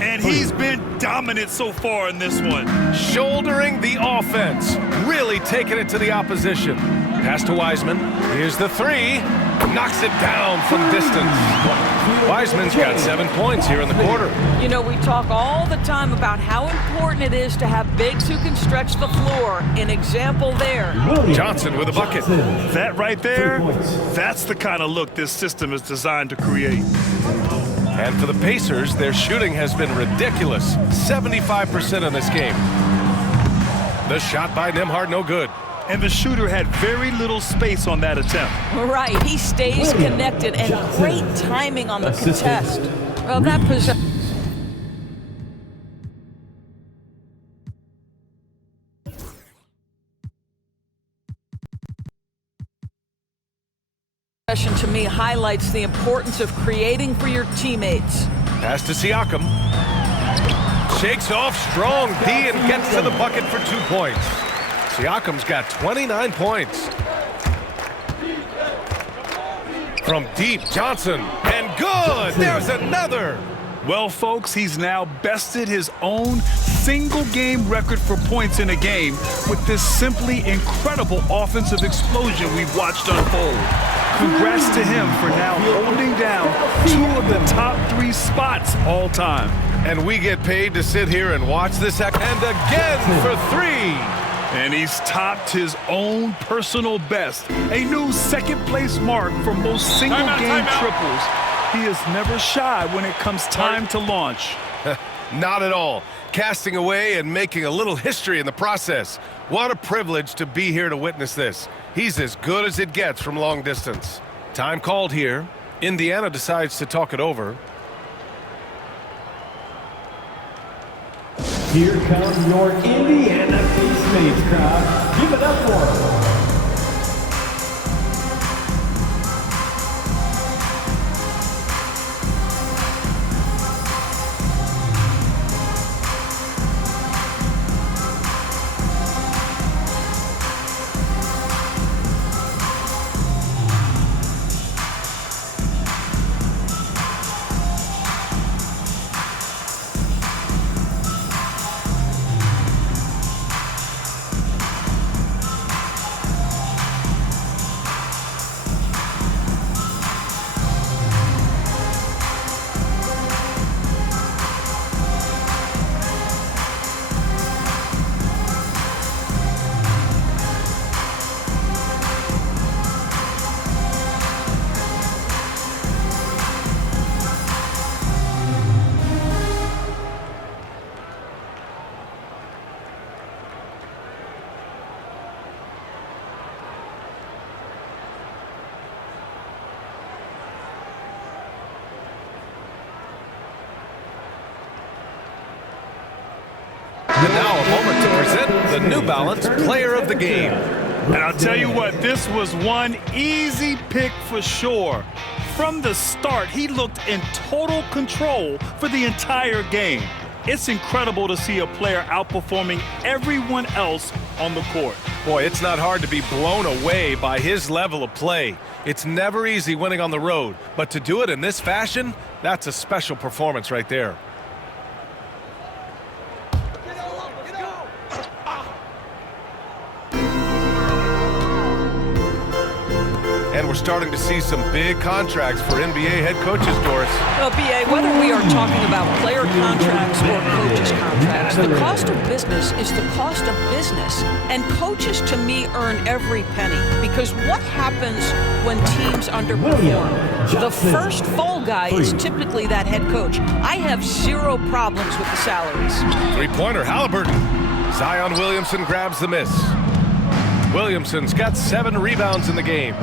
And he's been dominant so far in this one. Shouldering the offense. Really taking it to the opposition. Pass to Wiseman. Here's the 3. Knocks it down from distance. Wiseman's got 7 points here in the quarter. You know, we talk all the time about how important it is to have bigs who can stretch the floor. An example there. Johnson with a bucket. That right there, that's the kind of look this system is designed to create. And for the Pacers, their shooting has been ridiculous. 75% in this game. The shot by Nembhard, no good. And the shooter had very little space on that attempt. Right, he stays connected, and great timing on the contest. Well, that possession to me highlights the importance of creating for your teammates. Pass to Siakam. Shakes off strong D and gets to the bucket for 2 points. Siakam's got 29 points. From deep, Johnson. And good! There's another! Well, folks, he's now bested his own single-game record for points in a game with this simply incredible offensive explosion we've watched unfold. Congrats to him for now holding down 2 of the top 3 spots all time. And we get paid to sit here and watch this. And again for 3! And he's topped his own personal best, a new second-place mark for most single-game triples. He is never shy when it comes time to launch. Not at all. Casting away and making a little history in the process. What a privilege to be here to witness this. He's as good as it gets from long distance. Time called here. Indiana decides to talk it over. Here comes your Indiana Pacers crowd. Give it up for them. Balanced Player of the Game. And I'll tell you what, this was one easy pick for sure. From the start, he looked in total control for the entire game. It's incredible to see a player outperforming everyone else on the court. Boy, it's not hard to be blown away by his level of play. It's never easy winning on the road, but to do it in this fashion, that's a special performance right there. And we're starting to see some big contracts for NBA head coaches, Doris. Well, B.A., whether we are talking about player contracts or coaches' contracts, the cost of business is the cost of business. And coaches, to me, earn every penny. Because what happens when teams underperform? The first fall guy is typically that head coach. I have zero problems with the salaries. Three-pointer, Halliburton. Zion Williamson grabs the miss. Williamson's got 7 rebounds in the game.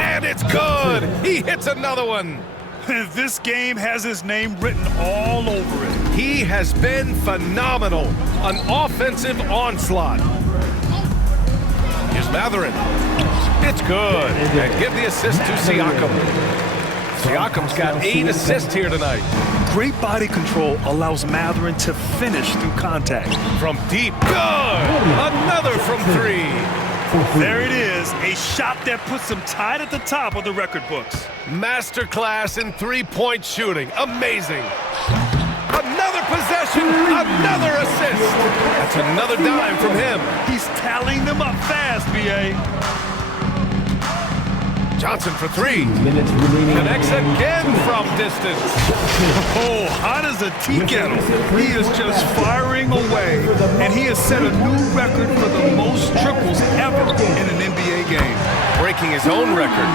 And it's good! He hits another one! This game has his name written all over it. He has been phenomenal. An offensive onslaught. Here's Mathurin. It's good. And give the assist to Siakam. Siakam's got 8 assists here tonight. Great body control allows Mathurin to finish through contact. From deep, good! Another from 3. There it is, a shot that puts him tied at the top of the record books. Masterclass in three-point shooting. Amazing. Another possession, another assist. That's another dime from him. He's tallying them up fast, B.A. Johnson for 3. Connects again from distance. Oh, hot as a tea kettle. He is just firing away, and he has set a new record for the most triples ever in an NBA game. Breaking his own record.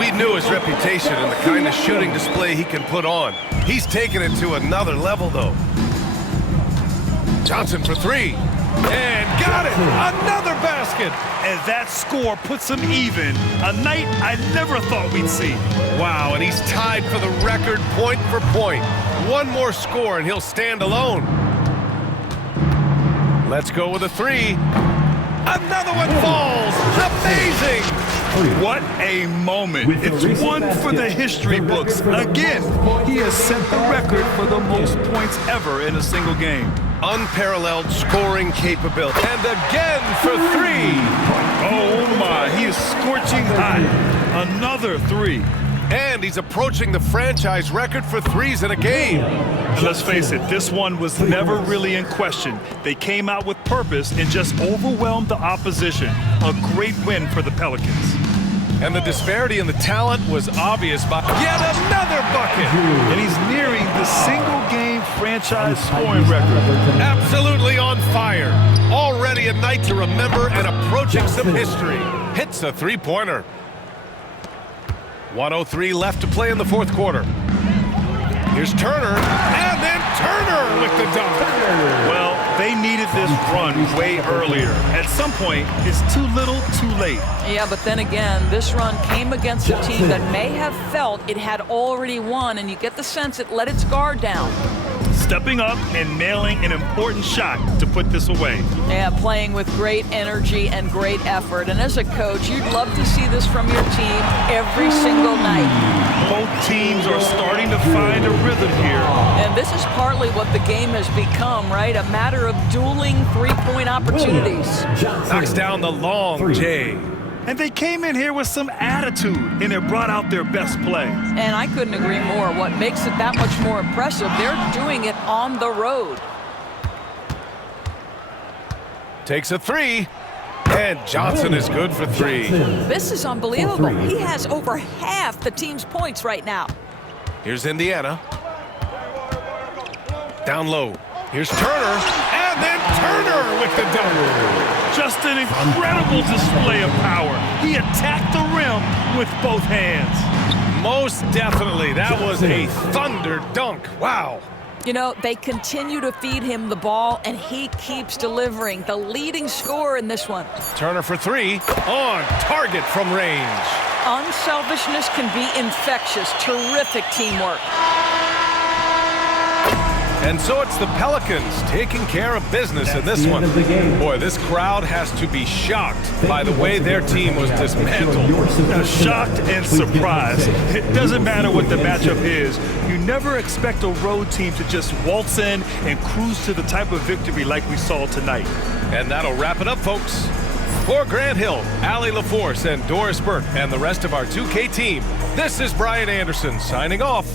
We knew his reputation and the kind of shooting display he can put on. He's taken it to another level, though. Johnson for 3. And got it! Another basket! And that score puts him even. A night I never thought we'd see. Wow, and he's tied for the record point for point. One more score and he'll stand alone. Let's go with a 3. Another one falls! Amazing! What a moment. It's one for the history books. Again, he has set the record for the most points ever in a single game. Unparalleled scoring capability. And again for 3. Oh my, he is scorching hot. Another 3. And he's approaching the franchise record for 3s in a game. Let's face it, this one was never really in question. They came out with purpose and just overwhelmed the opposition. A great win for the Pelicans. And the disparity in the talent was obvious by yet another bucket. And he's nearing the single-game franchise scoring record. Absolutely on fire. Already a night to remember and approaching some history. Hits a three-pointer. 1:03 left to play in the fourth quarter. Here's Turner, and then Turner with the dunk. Well, they needed this run way earlier. At some point, it's too little, too late. Yeah, but then again, this run came against a team that may have felt it had already won, and you get the sense it let its guard down. Stepping up and nailing an important shot to put this away. Yeah, playing with great energy and great effort. And as a coach, you'd love to see this from your team every single night. Both teams are starting to find a rhythm here. And this is partly what the game has become, right? A matter of dueling three-point opportunities. Knocks down the long J. And they came in here with some attitude, and it brought out their best play. And I couldn't agree more. What makes it that much more impressive, they're doing it on the road. Takes a 3. And Johnson is good for 3. This is unbelievable. He has over half the team's points right now. Here's Indiana. Down low. Here's Turner. And then Turner with the dunk. Just an incredible display of power. He attacked the rim with both hands. Most definitely. That was a thunder dunk. Wow. You know, they continue to feed him the ball, and he keeps delivering. The leading scorer in this one. Turner for 3. On target from range. Unselfishness can be infectious. Terrific teamwork. And so it's the Pelicans taking care of business in this the one. end of the game. Boy, this crowd has to be shocked by the way their team was dismantled. Shocked and surprised. It doesn't matter what the matchup is. You never expect a road team to just waltz in and cruise to the type of victory like we saw tonight. And that'll wrap it up, folks. For Grant Hill, Allie LaForce, and Doris Burke, and the rest of our 2K team, this is Brian Anderson signing off.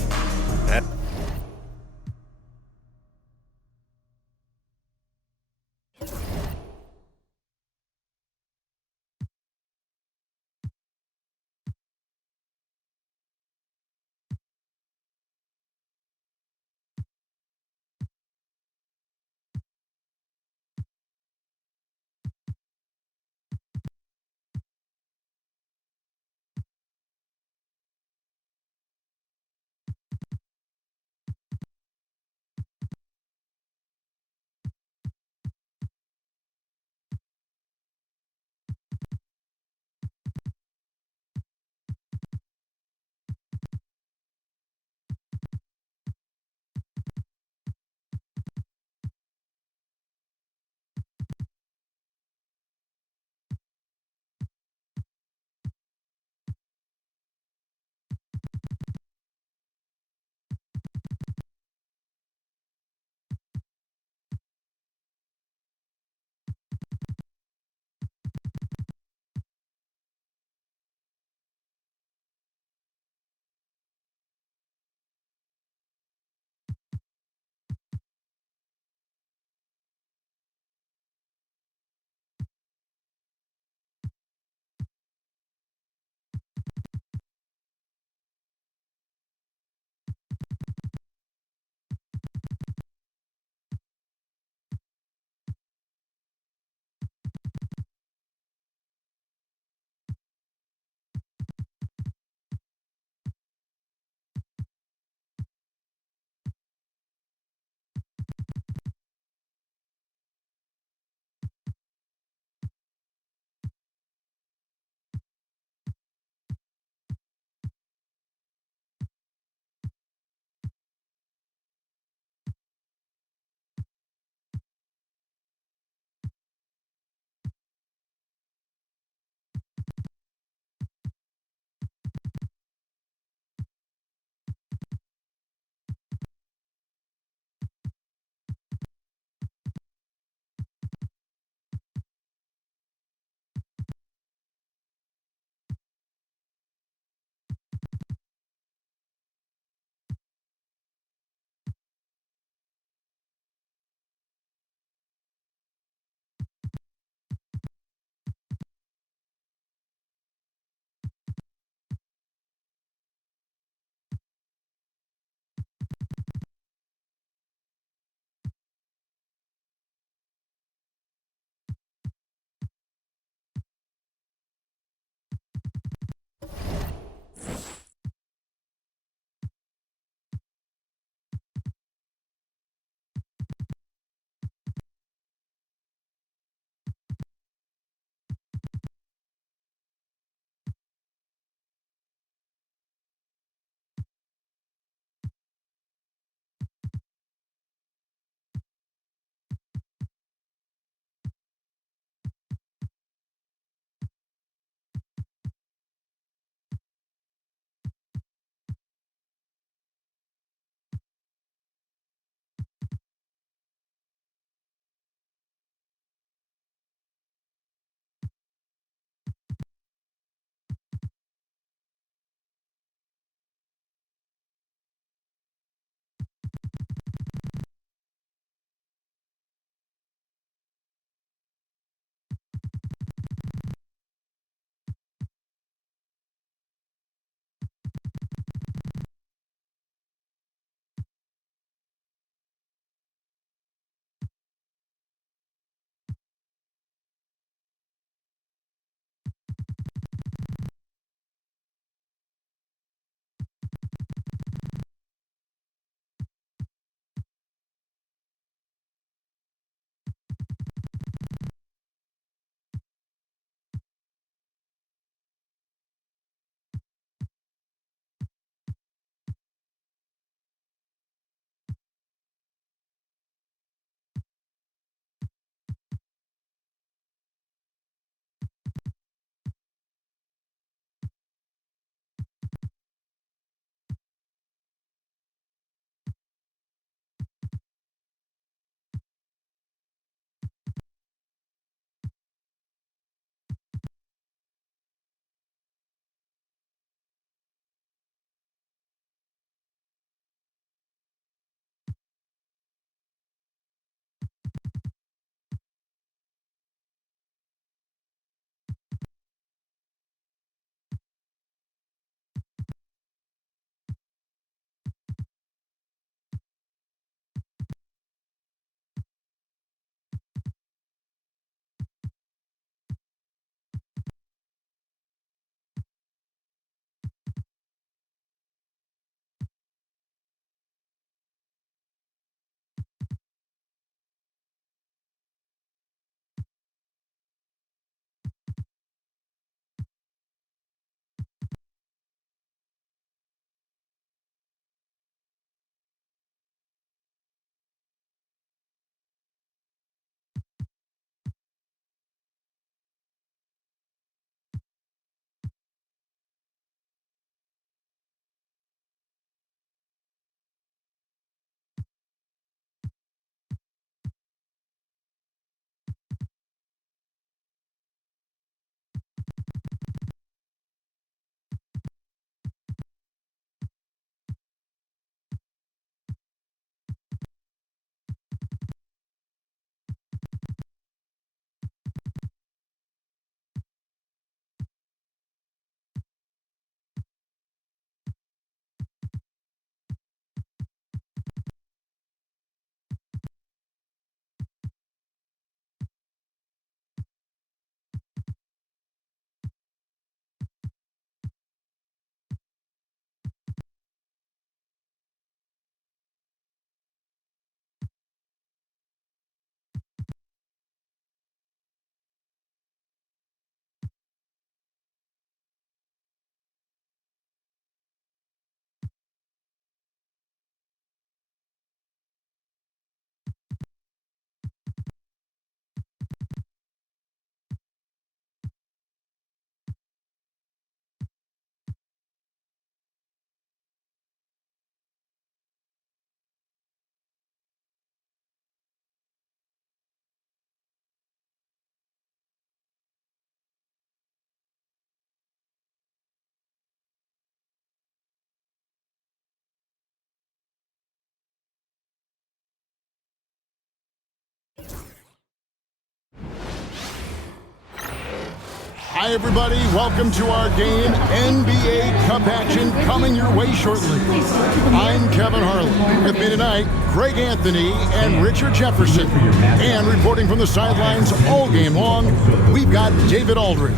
Hi, everybody. Welcome to our game. NBA Cup action coming your way shortly. I'm Kevin Harlan. With me tonight, Greg Anthony and Richard Jefferson. And reporting from the sidelines all game long, we've got David Aldridge.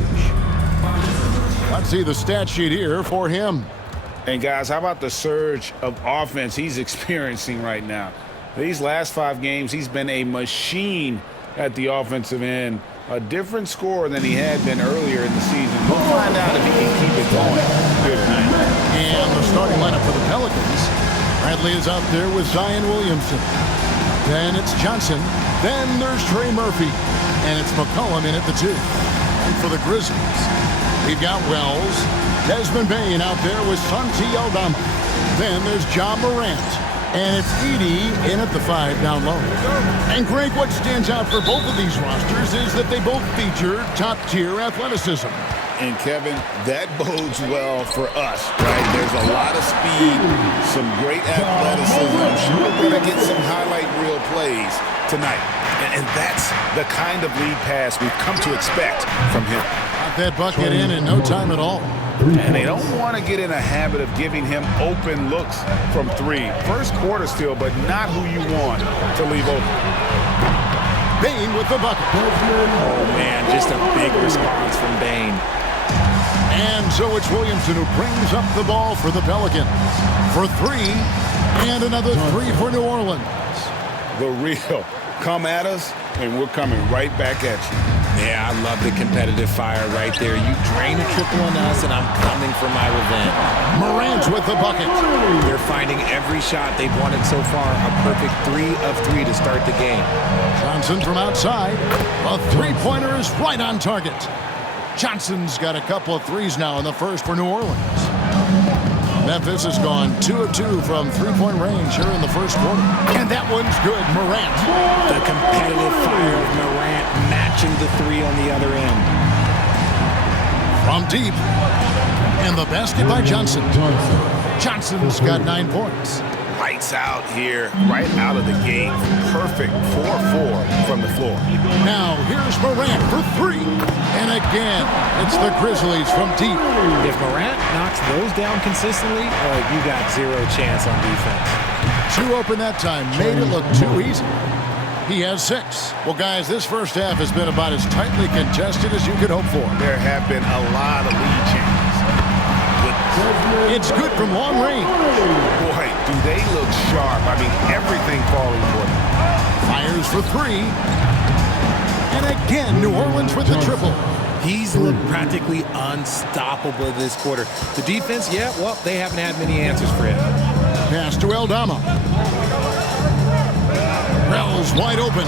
Let's see the stat sheet here for him. And guys, how about the surge of offense he's experiencing right now? These last 5 games, he's been a machine at the offensive end. A different scorer than he had been earlier in the season. We'll find out if he can keep it going. Good night. And the starting lineup for the Pelicans. Bradley is out there with Zion Williamson. Then it's Johnson. Then there's Trey Murphy. And it's McCollum in at the 2. And for the Grizzlies, we've got Wells, Desmond Bain out there with Santi Aldama. Then there's John Morant. And it's Edey in at the 5 down low. And Greg, what stands out for both of these rosters is that they both feature top-tier athleticism. And Kevin, that bodes well for us, right? There's a lot of speed, some great athleticism. I'm sure we're going to get some highlight reel plays tonight. And that's the kind of lead pass we've come to expect from him. Got that bucket in no time at all. And they don't want to get in a habit of giving him open looks from 3. First quarter still, but not who you want to leave open. Bain with the bucket. Oh, man, just a big response from Bain. And so it's Williamson who brings up the ball for the Pelicans for 3, and another 3 for New Orleans. The real come at us, and we're coming right back at you. Yeah, I love the competitive fire right there. You drain a triple on us, and I'm coming for my revenge. Morant with the bucket. They're finding every shot they've wanted so far. A perfect 3 of 3 to start the game. Johnson from outside. A three-pointer is right on target. Johnson's got a couple of threes now in the first for New Orleans. Memphis has gone 2 of 2 from three-point range here in the first quarter. And that one's good, Morant. The competitive fire of Morant matching the 3 on the other end. From deep. And the basket by Johnson. Johnson's got 9 points. Lights out here, right out of the gate. Perfect 4-4 from the floor. Now here's Morant for 3. And again, it's the Grizzlies from deep. If Morant knocks those down consistently, you got 0 chance on defense. 2 open that time, made it look too easy. He has 6. Well, guys, this first half has been about as tightly contested as you could hope for. There have been a lot of lead changes. It's good from long range. Boy, do they look sharp. I mean, everything falling for them. Fires for 3. And again, New Orleans with the triple. He's looked practically unstoppable this quarter. The defense, yeah, well, they haven't had many answers for him. Pass to Aldama. Wells wide open.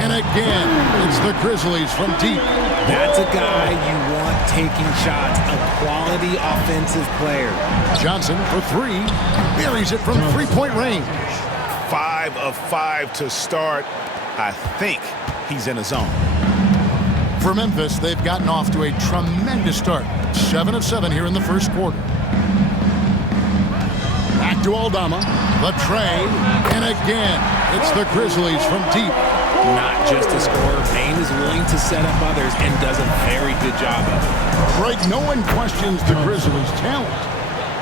And again, it's the Grizzlies from deep. That's a guy you want taking shots, a quality offensive player. Johnson for 3. Buries it from three-point range. 5 of 5 to start. I think he's in a zone. For Memphis, they've gotten off to a tremendous start. 7 of 7 here in the first quarter. Back to Aldama. The tray. And again, it's the Grizzlies from deep. Not just a scorer, Bain is willing to set up others and does a very good job of it. Greg, no one questions the Grizzlies' talent.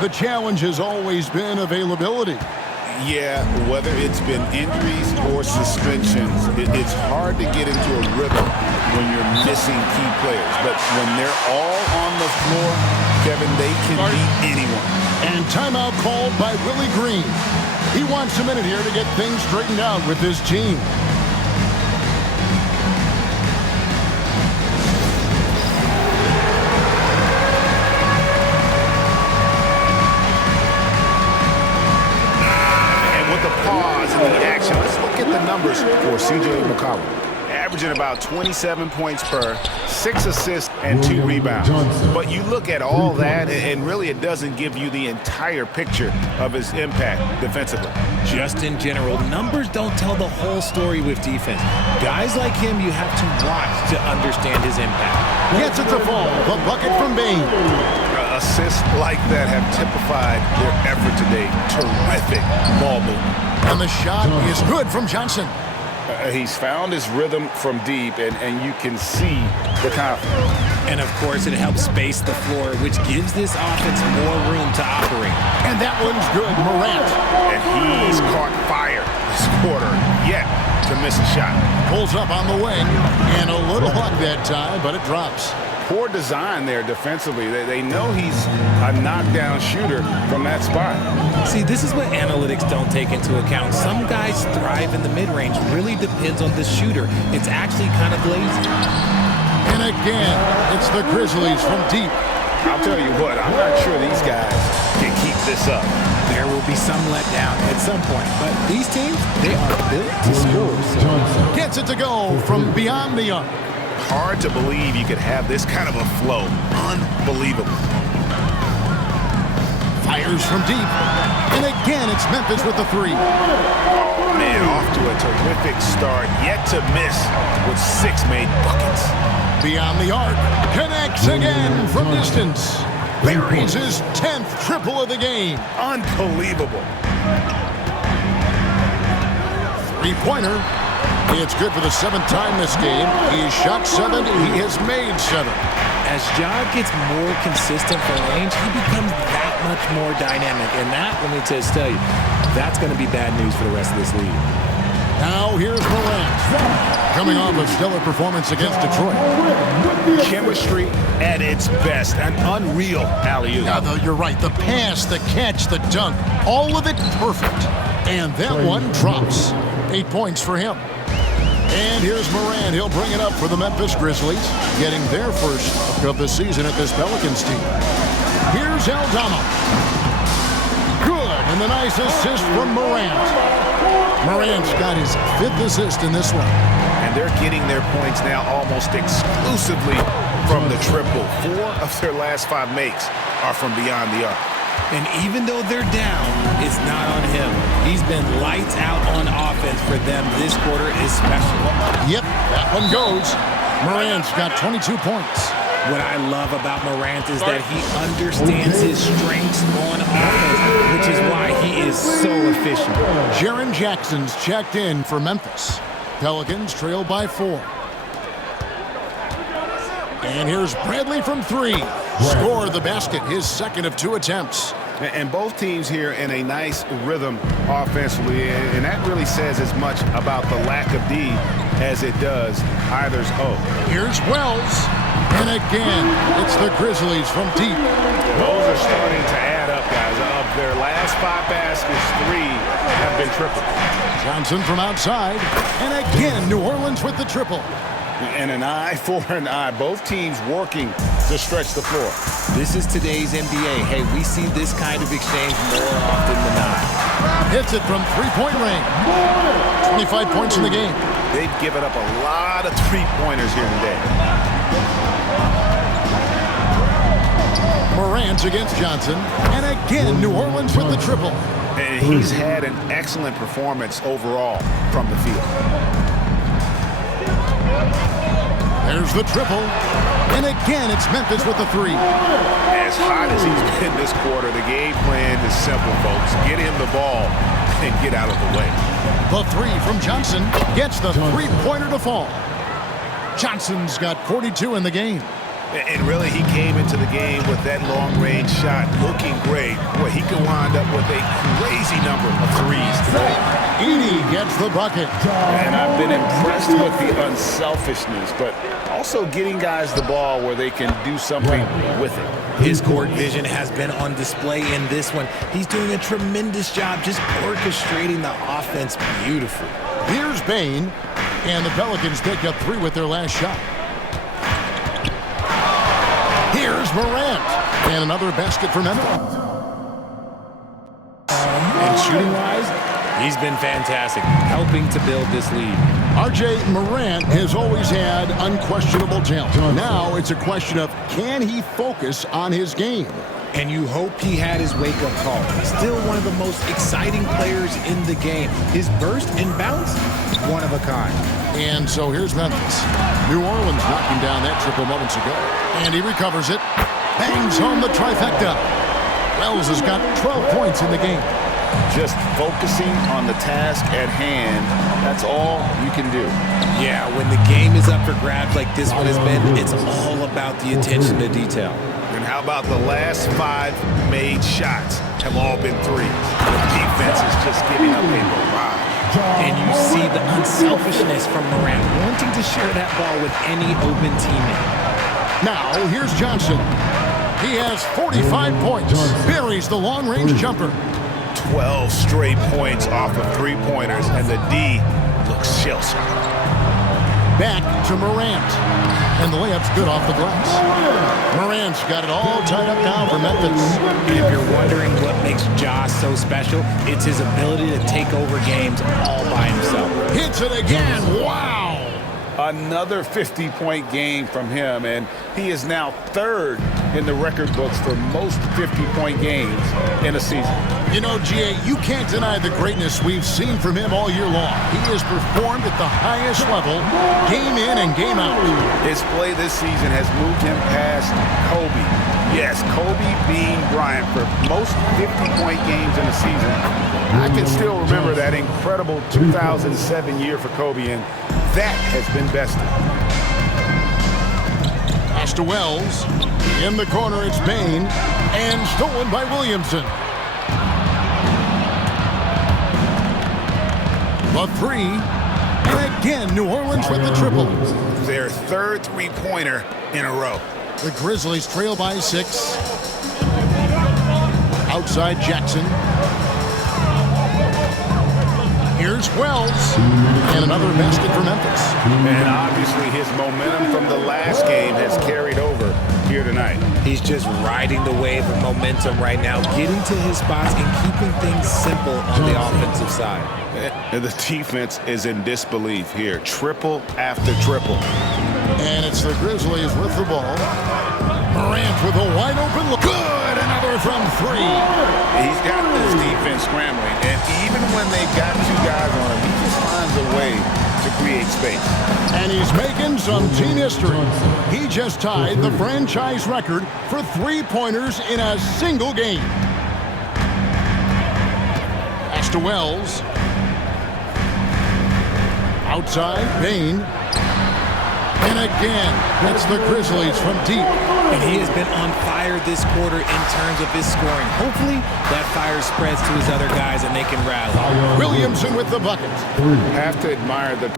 The challenge has always been availability. Yeah, whether it's been injuries or suspensions, it's hard to get into a rhythm when you're missing key players. But when they're all on the floor, Kevin, they can beat anyone. And timeout called by Willie Green. He wants a minute here to get things straightened out with his team. The action. Let's look at the numbers for C.J. McCollum. Averaging about 27 points per, 6 assists, and 2 rebounds. But you look at all that, and really it doesn't give you the entire picture of his impact defensively. Just in general, numbers don't tell the whole story with defense. Guys like him you have to watch to understand his impact. Gets it to fall. The bucket from Bain. Assists like that have typified their effort today. Terrific ball movement. And the shot is good from Johnson. He's found his rhythm from deep, and you can see the confidence. And, of course, it helps space the floor, which gives this offense more room to operate. And that one's good, Morant. And he's caught fire this quarter, yet to miss a shot. Pulls up on the wing, and a little luck that time, but it drops. Poor design there defensively. They know he's a knockdown shooter from that spot. See, this is what analytics don't take into account. Some guys thrive in the mid-range. Really depends on the shooter. It's actually kind of lazy. And again, it's the Grizzlies from deep. I'll tell you what, I'm not sure these guys can keep this up. There will be some letdown at some point, but these teams, they are built to score. So. Gets it to go from beyond the arc. Hard to believe you could have this kind of a flow. Unbelievable. Fires from deep. And again, it's Memphis with the three. Oh, man, off to a terrific start. Yet to miss with 6 made buckets. Beyond the arc. Connects again from distance. Buries his 10th triple of the game. Unbelievable. Three-pointer. It's good for the 7th time this game. He shot 7. He has made 7. As Ja gets more consistent from range, he becomes that much more dynamic. And that, let me just tell you, that's going to be bad news for the rest of this league. Now here's Morant. Coming off a stellar performance against Detroit. Chemistry at its best. An unreal alley-oop. Yeah, though, you're right. The pass, the catch, the dunk, all of it perfect. And that one drops. 8 points for him. And here's Morant. He'll bring it up for the Memphis Grizzlies, getting their first of the season at this Pelicans team. Here's Aldama. Good, and the nice assist from Morant. Morant's got his 5th assist in this one. And they're getting their points now almost exclusively from the triple. 4 of their last 5 makes are from beyond the arc. And even though they're down, it's not on him. He's been lights out on offense for them this quarter especially. Yep, that one goes. Morant's got 22 points. What I love about Morant is that he understands his strengths on offense, which is why he is so efficient. Jaren Jackson's checked in for Memphis. Pelicans trail by 4. And here's Bradley from 3. Score the basket, his 2nd of 2 attempts. And both teams here in a nice rhythm offensively, and that really says as much about the lack of D as it does either's O. Here's Wells. And again, it's the Grizzlies from deep. Those are starting to add up, guys. Of their last 5 baskets, 3 have been triple. Johnson from outside. And again, New Orleans with the triple. And an eye for an eye. Both teams working to stretch the floor. This is today's NBA. Hey, we see this kind of exchange more often than not. Hits it from 3-point range. 25 points in the game. They've given up a lot of 3-pointers here today. Morant against Johnson. And again, New Orleans with the triple. And he's had an excellent performance overall from the field. There's the triple. And again, it's Memphis with the 3. As hot as he's been this quarter, the game plan is simple, folks. Get him the ball and get out of the way. The 3 from Johnson gets the 3-pointer to fall. Johnson's got 42 in the game. And really, he came into the game with that long-range shot looking great. Boy, he can wind up with a crazy number of 3s today. Edey gets the bucket. And I've been impressed with the unselfishness, but also getting guys the ball where they can do something with it. His court vision has been on display in this one. He's doing a tremendous job just orchestrating the offense beautifully. Here's Bane, and the Pelicans pick up 3 with their last shot. Here's Morant, and another basket for Memphis. And shooting-wise, he's been fantastic, helping to build this lead. R.J. Morant has always had unquestionable talent. Now it's a question of, can he focus on his game? And you hope he had his wake-up call. Still one of the most exciting players in the game. His burst and bounce, one of a kind. And so here's Memphis. New Orleans knocking down that triple moments ago. And he recovers it. Bangs home the trifecta. Wells has got 12 points in the game. Just focusing on the task at hand, that's all you can do. Yeah, when the game is up for grabs like this one has been, it's all about the attention to detail. And how about the last 5 made shots have all been threes? The defense is just giving up a barrage. And you see the unselfishness from Morant, wanting to share that ball with any open teammate. Now, here's Johnson. He has 45 points. Buries the long-range jumper. 12 straight points off of three-pointers, and the D looks shell-shocked. Back to Morant. And the layup's good off the glass. Morant's got it all tied up now for Memphis. If you're wondering what makes Josh so special, it's his ability to take over games all by himself. Hits it again. Wow! Another 50-point game from him, and he is now 3rd in the record books for most 50-point games in a season. You know, G.A., you can't deny the greatness we've seen from him all year long. He has performed at the highest level, game in and game out. His play this season has moved him past Kobe. Yes, Kobe being Bryant for most 50-point games in a season. I can still remember that incredible 2007 year for Kobe, and that has been bested. Pass to Wells. In the corner, it's Bain. And stolen by Williamson. The three. And again, New Orleans with the triple. Their 3rd three-pointer in a row. The Grizzlies trail by 6. Outside Jackson. Here's Wells. And another basket for Memphis. And obviously his momentum from the last game has carried over here tonight. He's just riding the wave of momentum right now, getting to his spots and keeping things simple on the offensive side. And the defense is in disbelief here. Triple after triple. And it's the Grizzlies with the ball. Morant with a wide open look. Good! Another from 3. He's got this defense scrambling, and even when they've got 2 guys on him, he just finds a way to create space. And he's making some team history. He just tied the franchise record for three-pointers in a single game. Pass to Wells. Outside, Bain. And again, that's the Grizzlies from deep. And he has been on fire this quarter in terms of his scoring. Hopefully, that fire spreads to his other guys and they can rally. Williamson with the bucket. Have to admire the...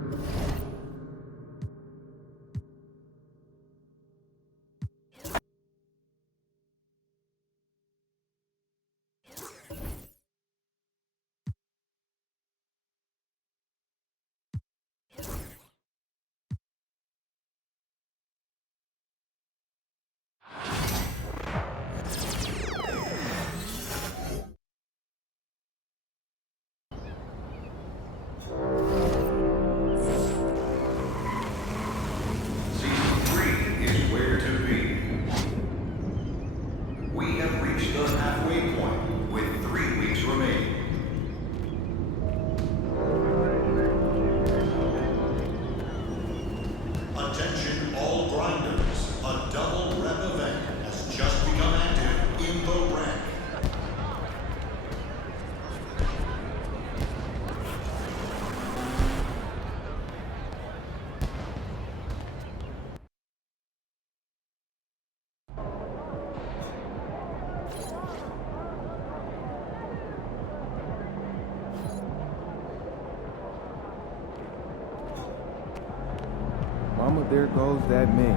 Mama, there goes that man.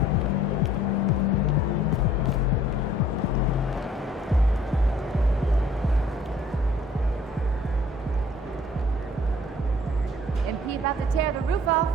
MP about to tear the roof off.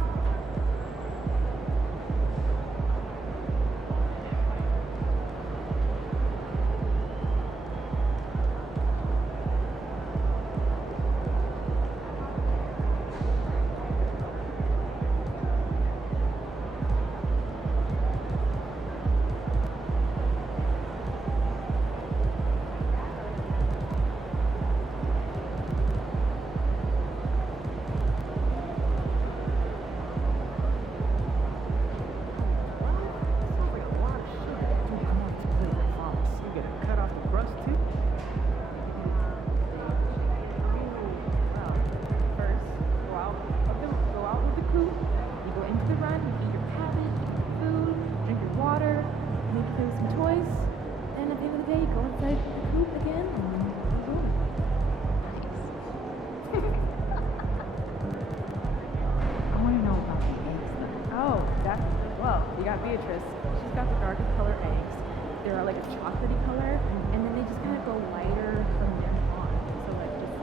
are like a chocolatey color, and then they just kind of go lighter from then on. So like just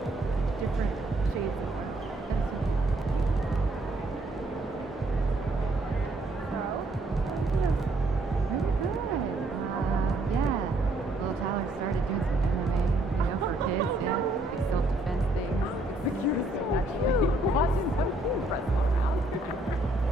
different shades of orange. Tyler started doing some MMA, you know, for kids, like self-defense things. It's the cutest thing, actually. Watching some kids wrestle around.